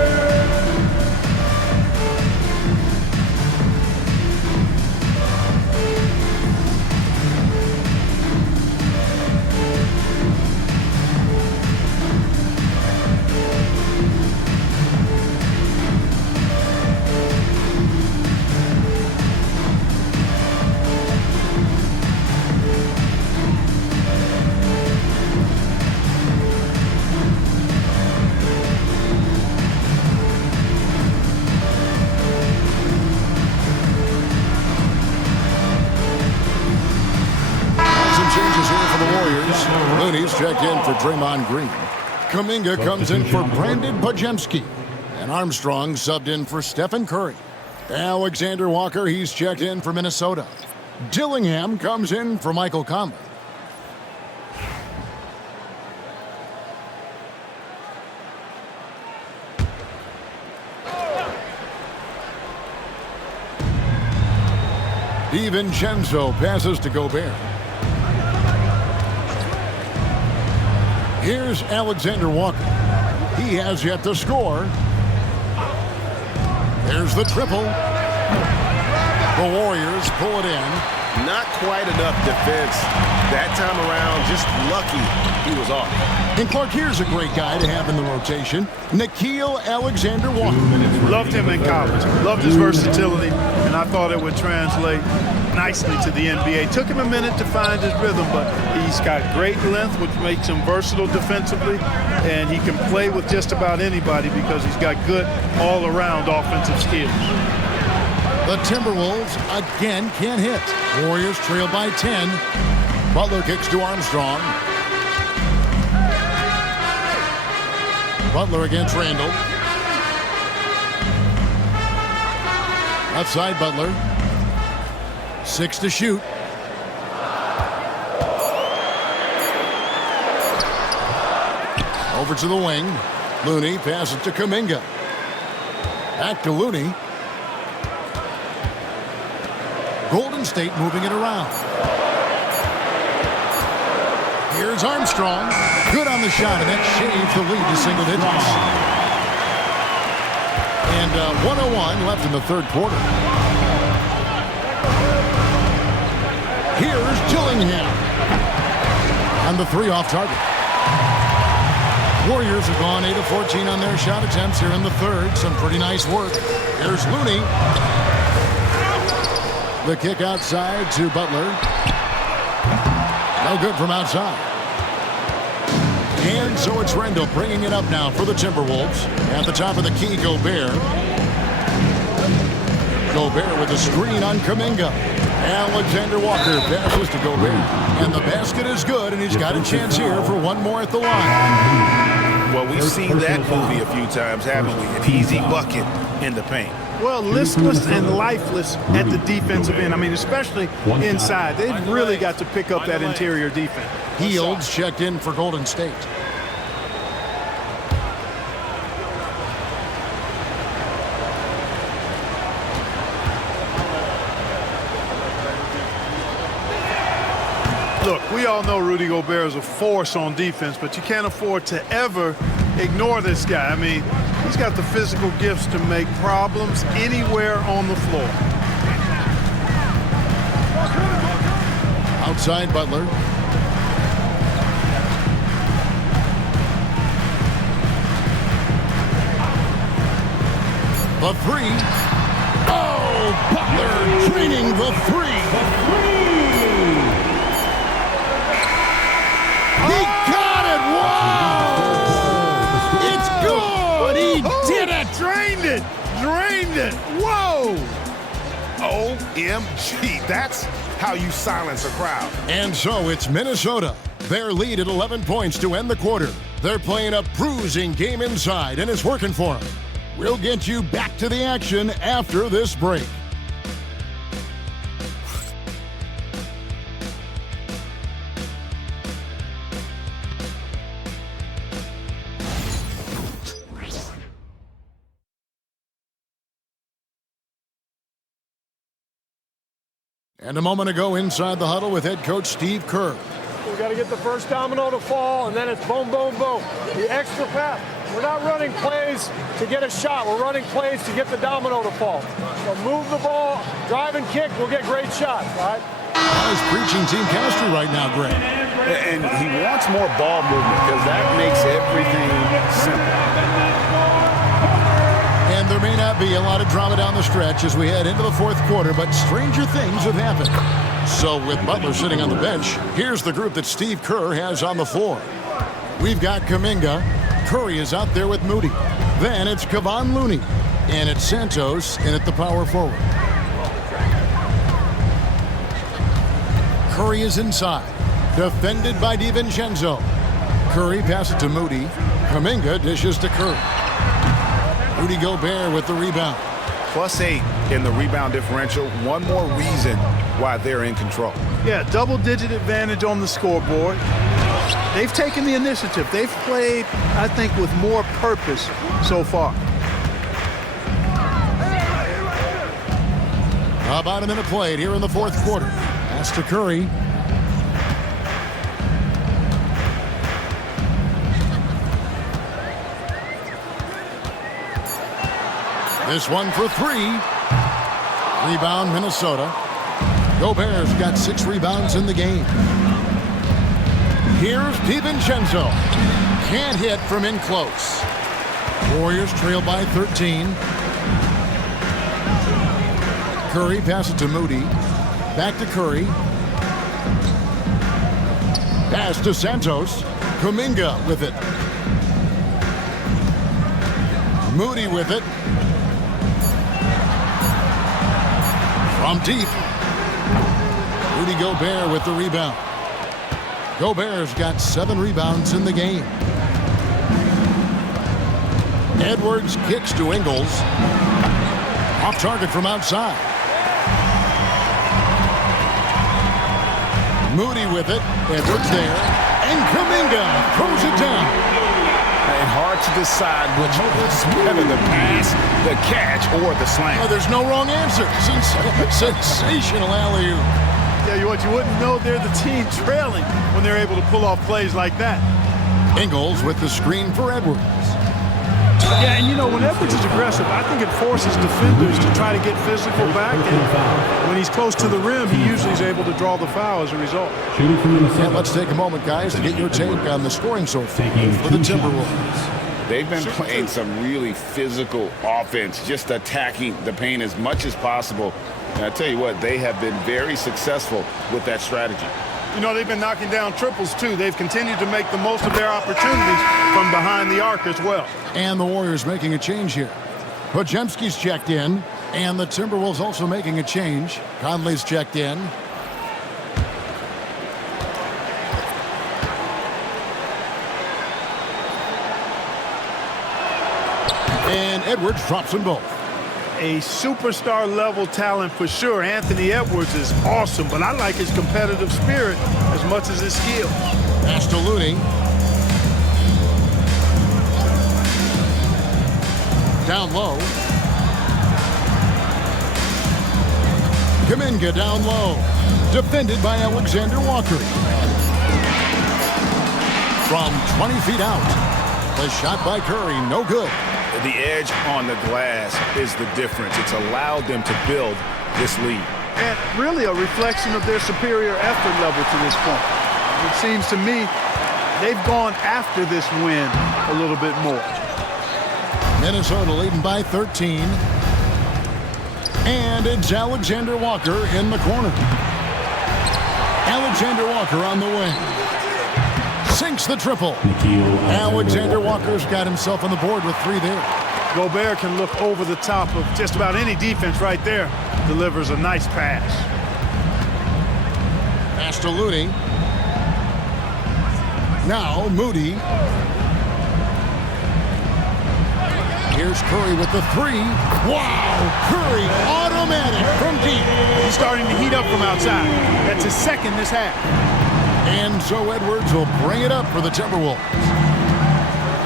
Looney's checked in for Draymond Green. Kuminga comes in for Brandon Podziemski. And Armstrong subbed in for Stephen Curry. Alexander Walker, he's checked in for Minnesota. Dillingham comes in for Michael Conley. DiVincenzo passes to Gobert. Here's Alexander Walker. He has yet to score. There's the triple. The Warriors pull it in. Not quite enough defense that time around. Just lucky he was off. And Clark, here's a great guy to have in the rotation. Nickeil Alexander-Walker. Loved him in college. Loved his versatility, and I thought it would translate nicely to the NBA. Took him a minute to find his rhythm, but he's got great length, which makes him versatile defensively, and he can play with just about anybody because he's got good all-around offensive skills. The Timberwolves again can't hit. Warriors trail by 10. Butler kicks to Armstrong. Butler against Randall. Left side, Butler. 6 to shoot. Over to the wing. Looney passes to Kuminga. Back to Looney. Golden State moving it around. Here's Armstrong. Good on the shot, and that shaves the lead to single digits. And 1:01 left in the third quarter. Here's Dillingham. And the 3 off target. Warriors have gone 8 of 14 on their shot attempts here in the third. Some pretty nice work. Here's Looney. The kick outside to Butler. No good from outside. And so it's Rendell bringing it up now for the Timberwolves. At the top of the key, Gobert. Gobert with a screen on Kuminga. Alexander Walker passes to Gobert. And the basket is good, and he's got a chance here for one more at the line. Well, we've seen that movie a few times, haven't we? An easy bucket in the paint. Well, listless and lifeless at the defensive end. I mean, especially inside. They've really got to pick up that interior defense. Fields checked in for Golden State. Look, we all know Rudy Gobert is a force on defense, but you can't afford to ever ignore this guy. I mean, he's got the physical gifts to make problems anywhere on the floor. Outside Butler. The three. Oh, Butler draining the three. He got it! Whoa! It's good! He did it! Drained it! Drained it! Whoa! OMG, that's how you silence a crowd. And so it's Minnesota. Their lead at 11 points to end the quarter. They're playing a bruising game inside, and it's working for them. We'll get you back to the action after this break. And a moment ago inside the huddle with head coach Steve Kerr. We got to get the first domino to fall, and then it's boom, boom, boom. The extra pass. We're not running plays to get a shot. We're running plays to get the domino to fall. So move the ball, drive and kick, we'll get great shots, right? He's preaching team chemistry right now, Greg. And he wants more ball movement because that makes everything simple. And there may not be a lot of drama down the stretch as we head into the fourth quarter, but stranger things have happened. So with Butler sitting on the bench, here's the group that Steve Kerr has on the floor. We've got Kuminga. Curry is out there with Moody. Then it's Kevon Looney. And it's Santos in at the power forward. Curry is inside. Defended by DiVincenzo. Curry passes it to Moody. Kuminga dishes to Curry. Rudy Gobert with the rebound. +8 in the rebound differential. One more reason why they're in control. Yeah, double-digit advantage on the scoreboard. They've taken the initiative. They've played, I think, with more purpose so far. About a minute played here in the fourth quarter. Pass to Curry. This one for three. Rebound, Minnesota. Gobert's got 6 rebounds in the game. Here's DiVincenzo. Can't hit from in close. Warriors trail by 13. Curry passes to Moody. Back to Curry. Pass to Santos. Kuminga with it. Moody with it. From deep. Rudy Gobert with the rebound. Gobert's got 7 rebounds in the game. Edwards kicks to Ingles. Off target from outside. Moody with it. Edwards there. And Kuminga throws it down. And hard to decide which was better, the pass, the catch, or the slam. Oh, there's no wrong answer. Sensational alley-oop. Yeah, what you wouldn't know, they're the team trailing when they're able to pull off plays like that. Ingles with the screen for Edwards. Yeah, and you know, when Edwards is aggressive, I think it forces defenders to try to get physical back. And when he's close to the rim, he usually is able to draw the foul as a result. And let's take a moment, guys, to get your take on the scoring so far for the Timberwolves. They've been playing some really physical offense, just attacking the paint as much as possible. And I tell you what, they have been very successful with that strategy. You know, they've been knocking down triples, too. They've continued to make the most of their opportunities from behind the arc as well. And the Warriors making a change here. Podziemski's checked in, and the Timberwolves also making a change. Conley's checked in. And Edwards drops them both. A superstar level talent for sure. Anthony Edwards is awesome, but I like his competitive spirit as much as his skill. Pass to Looney. Down low. Kuminga down low. Defended by Alexander Walker. From 20 feet out. The shot by Curry, no good. The edge on the glass is the difference. It's allowed them to build this lead. And really a reflection of their superior effort level to this point. It seems to me they've gone after this win a little bit more. Minnesota leading by 13. And it's Alexander Walker in the corner. Alexander Walker on the wing. Sinks the triple. Alexander Walker's got himself on the board with 3 there. Gobert can look over the top of just about any defense right there. Delivers a nice pass. Pass to Looney. Now Moody. Here's Curry with the 3. Wow! Curry automatic from deep. He's starting to heat up from outside. That's his second this half. And so Edwards will bring it up for the Timberwolves.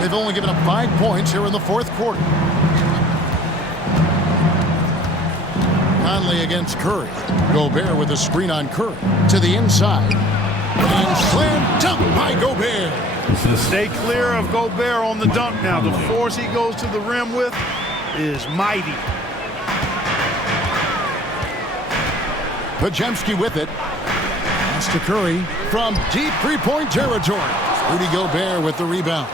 They've only given up 5 points here in the 4th quarter. Conley against Curry. Gobert with a screen on Curry. To the inside. And slam dunk by Gobert. Stay clear of Gobert on the dunk now. The force he goes to the rim with is mighty. Podziemski with it. Pass to Curry from deep three-point territory. Rudy Gobert with the rebound.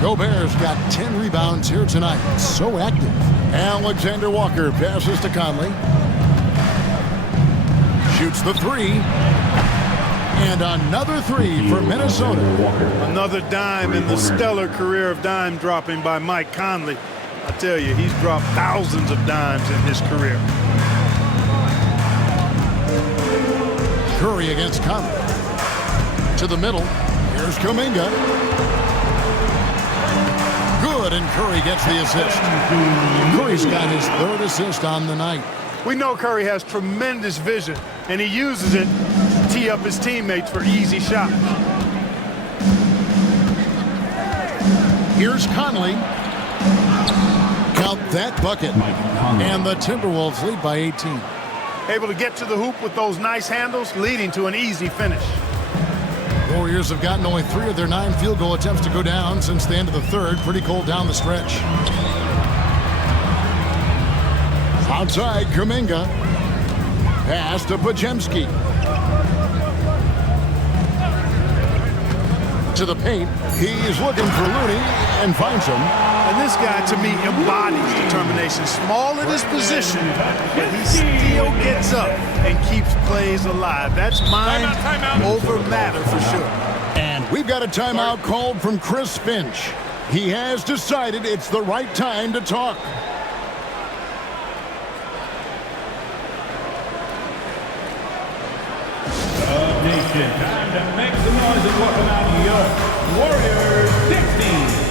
Gobert's got 10 rebounds here tonight. So active. Alexander Walker passes to Conley. Shoots the 3. And another 3 for Minnesota. Another dime in the stellar career of dime dropping by Mike Conley. I tell you, he's dropped thousands of dimes in his career. Curry against Conley. To the middle. Here's Kuminga. Good, and Curry gets the assist. Curry's got his 3rd assist on the night. We know Curry has tremendous vision, and he uses it to tee up his teammates for easy shots. Here's Conley. Count that bucket. And the Timberwolves lead by 18. Able to get to the hoop with those nice handles, leading to an easy finish. Warriors have gotten only 3 of their 9 field goal attempts to go down since the end of the 3rd. Pretty cold down the stretch. Outside, Kuminga. Pass to Podziemski. To the paint. He's looking for Looney and finds him. And this guy, to me, embodies determination. Small in his position, but he still gets up and keeps plays alive. That's mind over matter for sure. And we've got a timeout called from Chris Finch. He has decided it's the right time to talk. Nation, time to make some noise and welcome out your Warriors 16.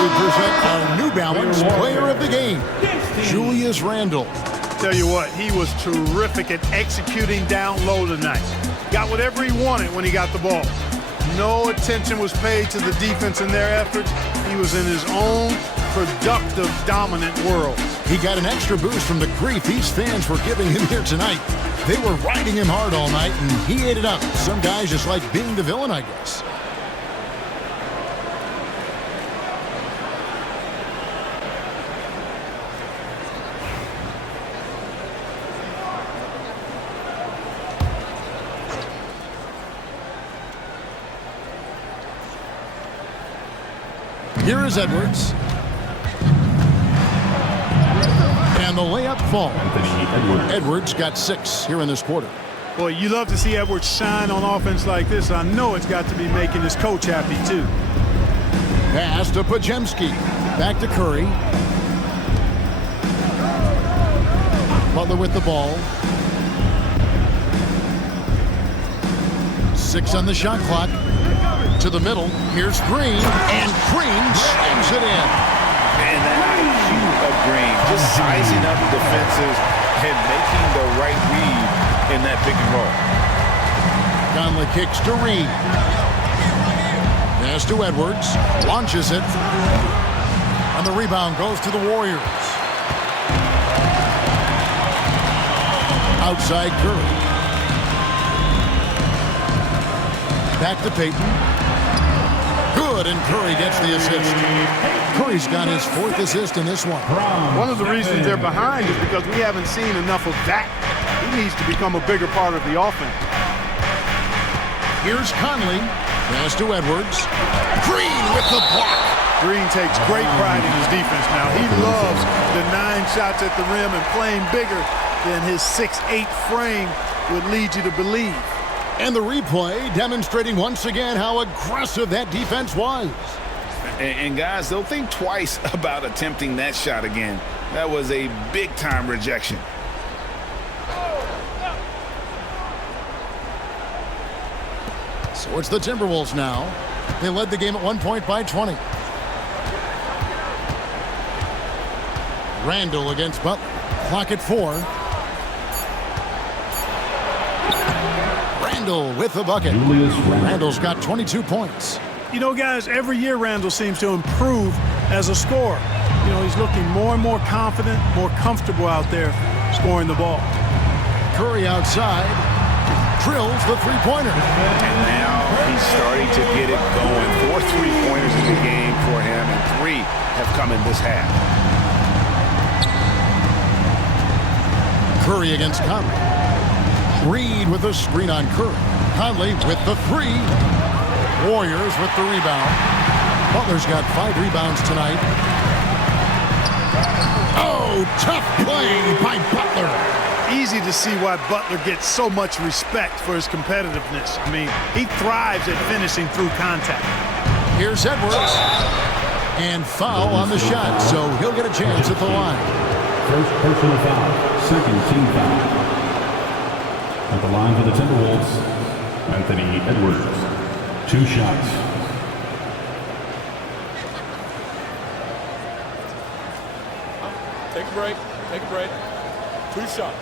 we present our New Balance Player of the Game, Julius Randle. Tell you what, he was terrific at executing down low tonight. Got whatever he wanted when he got the ball. No attention was paid to the defense in their efforts. He was in his own productive, dominant world. He got an extra boost from the grief these fans were giving him here tonight. They were riding him hard all night, and he ate it up. Some guys just like being the villain, I guess. Here is Edwards. And the layup falls. Edwards got 6 here in this quarter. Boy, you love to see Edwards shine on offense like this. I know it's got to be making his coach happy, too. Pass to Pajemski. Back to Curry. Butler with the ball. 6 on the shot clock. To the middle. Here's Green. And Green slams it in. Man, that IQ of Green, just sizing up defenses and making the right read in that pick and roll. Conley kicks to Reed. Pass to Edwards. Launches it. And the rebound goes to the Warriors. Outside Curry. Back to Payton. Good, and Curry gets the assist. Curry's got his 4th assist in this one. One of the reasons they're behind is because we haven't seen enough of that. He needs to become a bigger part of the offense. Here's Conley. Pass to Edwards. Green with the block. Green takes great pride in his defense now. He loves the 9 shots at the rim and playing bigger than his 6'8" frame would lead you to believe. And the replay demonstrating once again how aggressive that defense was. And guys, they'll think twice about attempting that shot again. That was a big-time rejection. So it's the Timberwolves now. They led the game at one point by 20. Randle against Butler. Clock at 4. Randle with the bucket. Randle's got 22 points. You know, guys, every year Randle seems to improve as a scorer. You know, he's looking more and more confident, more comfortable out there scoring the ball. Curry outside. Drills the three-pointer. And now he's starting to get it going. 4 3-pointers in the game for him, and 3 have come in this half. Curry against Conley. Reed with a screen on Curry. Conley with the 3. Warriors with the rebound. Butler's got 5 rebounds tonight. Oh, tough play by Butler. Easy to see why Butler gets so much respect for his competitiveness. I mean, he thrives at finishing through contact. Here's Edwards. And foul on the shot, so he'll get a chance at the line. First personal foul, second team foul. At the line for the Timberwolves, Anthony Edwards. 2 shots. Take a break. Take a break. 2 shots.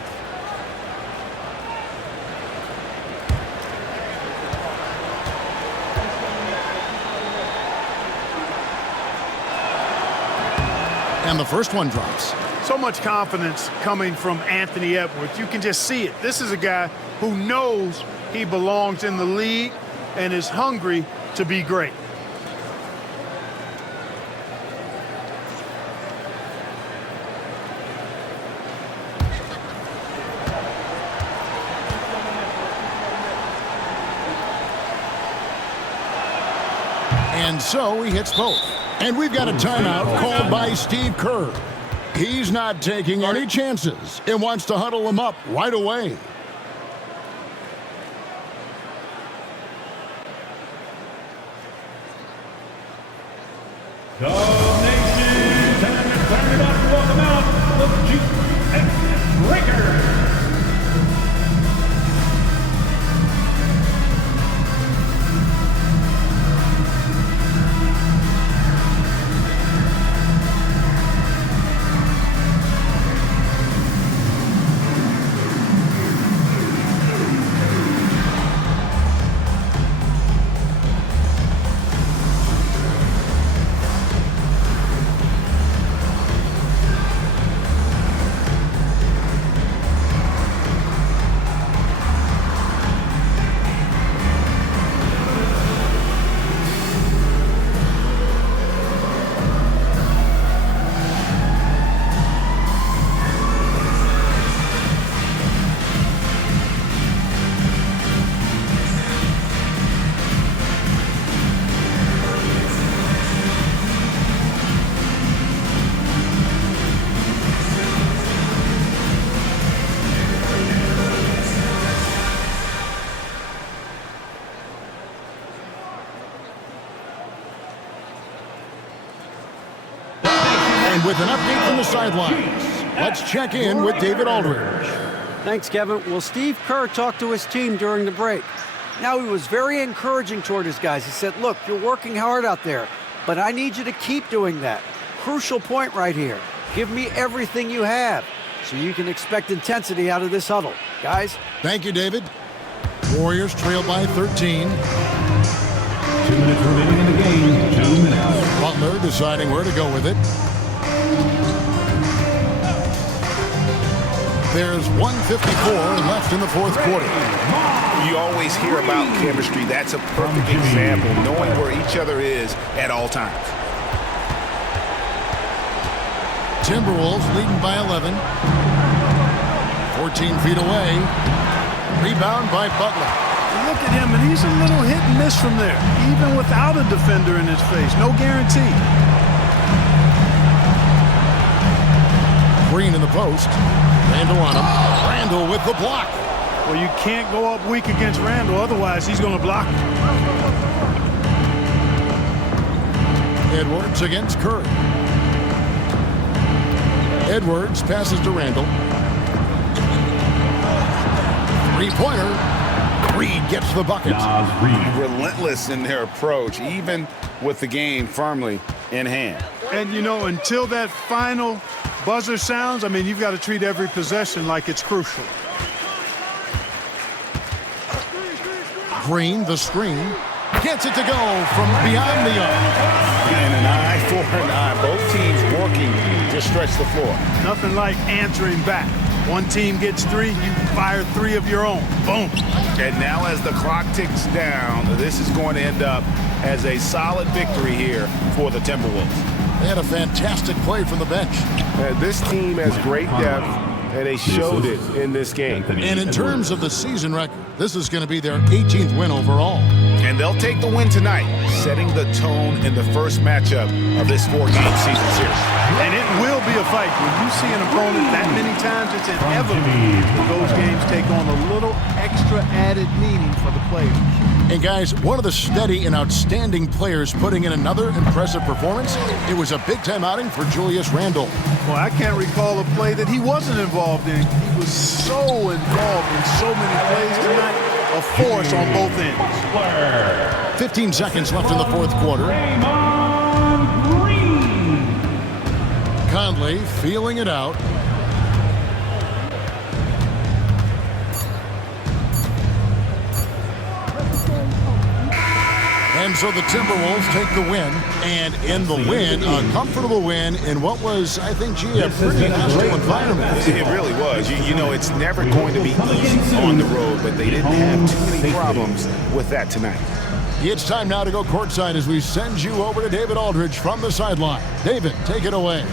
And the first one drops. So much confidence coming from Anthony Edwards. You can just see it. This is a guy who knows he belongs in the league and is hungry to be great. And so he hits both. And we've got a timeout called by Steve Kerr. He's not taking any chances and wants to huddle them up right away. The nation has fired up to welcome out the GX Breaker. with an update from the sidelines. Let's check in with David Aldridge. Thanks, Kevin. Well, Steve Kerr talked to his team during the break. Now, he was very encouraging toward his guys. He said, look, you're working hard out there, but I need you to keep doing that. Crucial point right here. Give me everything you have so you can expect intensity out of this huddle. Guys? Thank you, David. Warriors trail by 13. 2 minutes remaining in the game. 2 minutes. Butler deciding where to go with it. There's 1:54 left in the fourth quarter. You always hear about chemistry. That's a perfect example, knowing where each other is at all times. Timberwolves leading by 11. 14 feet away. Rebound by Butler. Look at him, and he's a little hit and miss from there, even without a defender in his face. No guarantee. Green in the post. Randall on him. Randall with the block. Well, you can't go up weak against Randall, otherwise he's going to block. Edwards against Curry. Edwards passes to Randall. Three-pointer. Reed gets the bucket. Relentless in their approach, even with the game firmly in hand. And, you know, until that final buzzer sounds, I mean, you've got to treat every possession like it's crucial. Green, the screen. Gets it to go from beyond the arc. And an eye for an eye. Both teams working to stretch the floor. Nothing like answering back. One team gets 3, you fire 3 of your own. Boom. And now as the clock ticks down, this is going to end up as a solid victory here for the Timberwolves. They had a fantastic play from the bench. This team has great depth, and they showed it in this game. And in terms of the season record, this is going to be their 18th win overall. And they'll take the win tonight, setting the tone in the first matchup of this 4-game season series. And it will be a fight. When you see an opponent that many times, it's inevitable that those games take on a little extra added meaning for the players. And guys, one of the steady and outstanding players putting in another impressive performance. It was a big-time outing for Julius Randle. Well, I can't recall a play that he wasn't involved in. He was so involved in so many plays tonight. A force on both ends. 15 seconds left in the fourth quarter. Conley feeling it out. And so the Timberwolves take the win, and in the win, a comfortable win in what was, I think, a pretty hostile environment. It really was. You know, it's never going to be easy on the road, but they didn't have too many problems with that tonight. It's time now to go courtside as we send you over to David Aldridge from the sideline. David, take it away.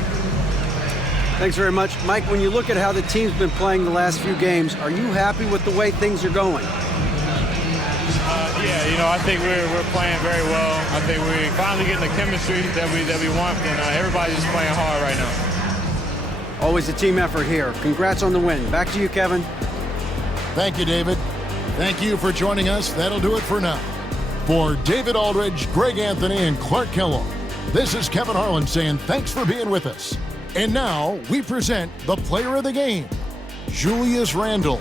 Thanks very much. Mike, when you look at how the team's been playing the last few games, are you happy with the way things are going? Yeah, you know, I think we're playing very well. I think we're finally getting the chemistry that we want, and everybody's just playing hard right now. Always a team effort here. Congrats on the win. Back to you, Kevin. Thank you, David. Thank you for joining us. That'll do it for now. For David Aldridge, Greg Anthony, and Clark Kellogg, this is Kevin Harlan saying thanks for being with us. And now we present the player of the game, Julius Randle.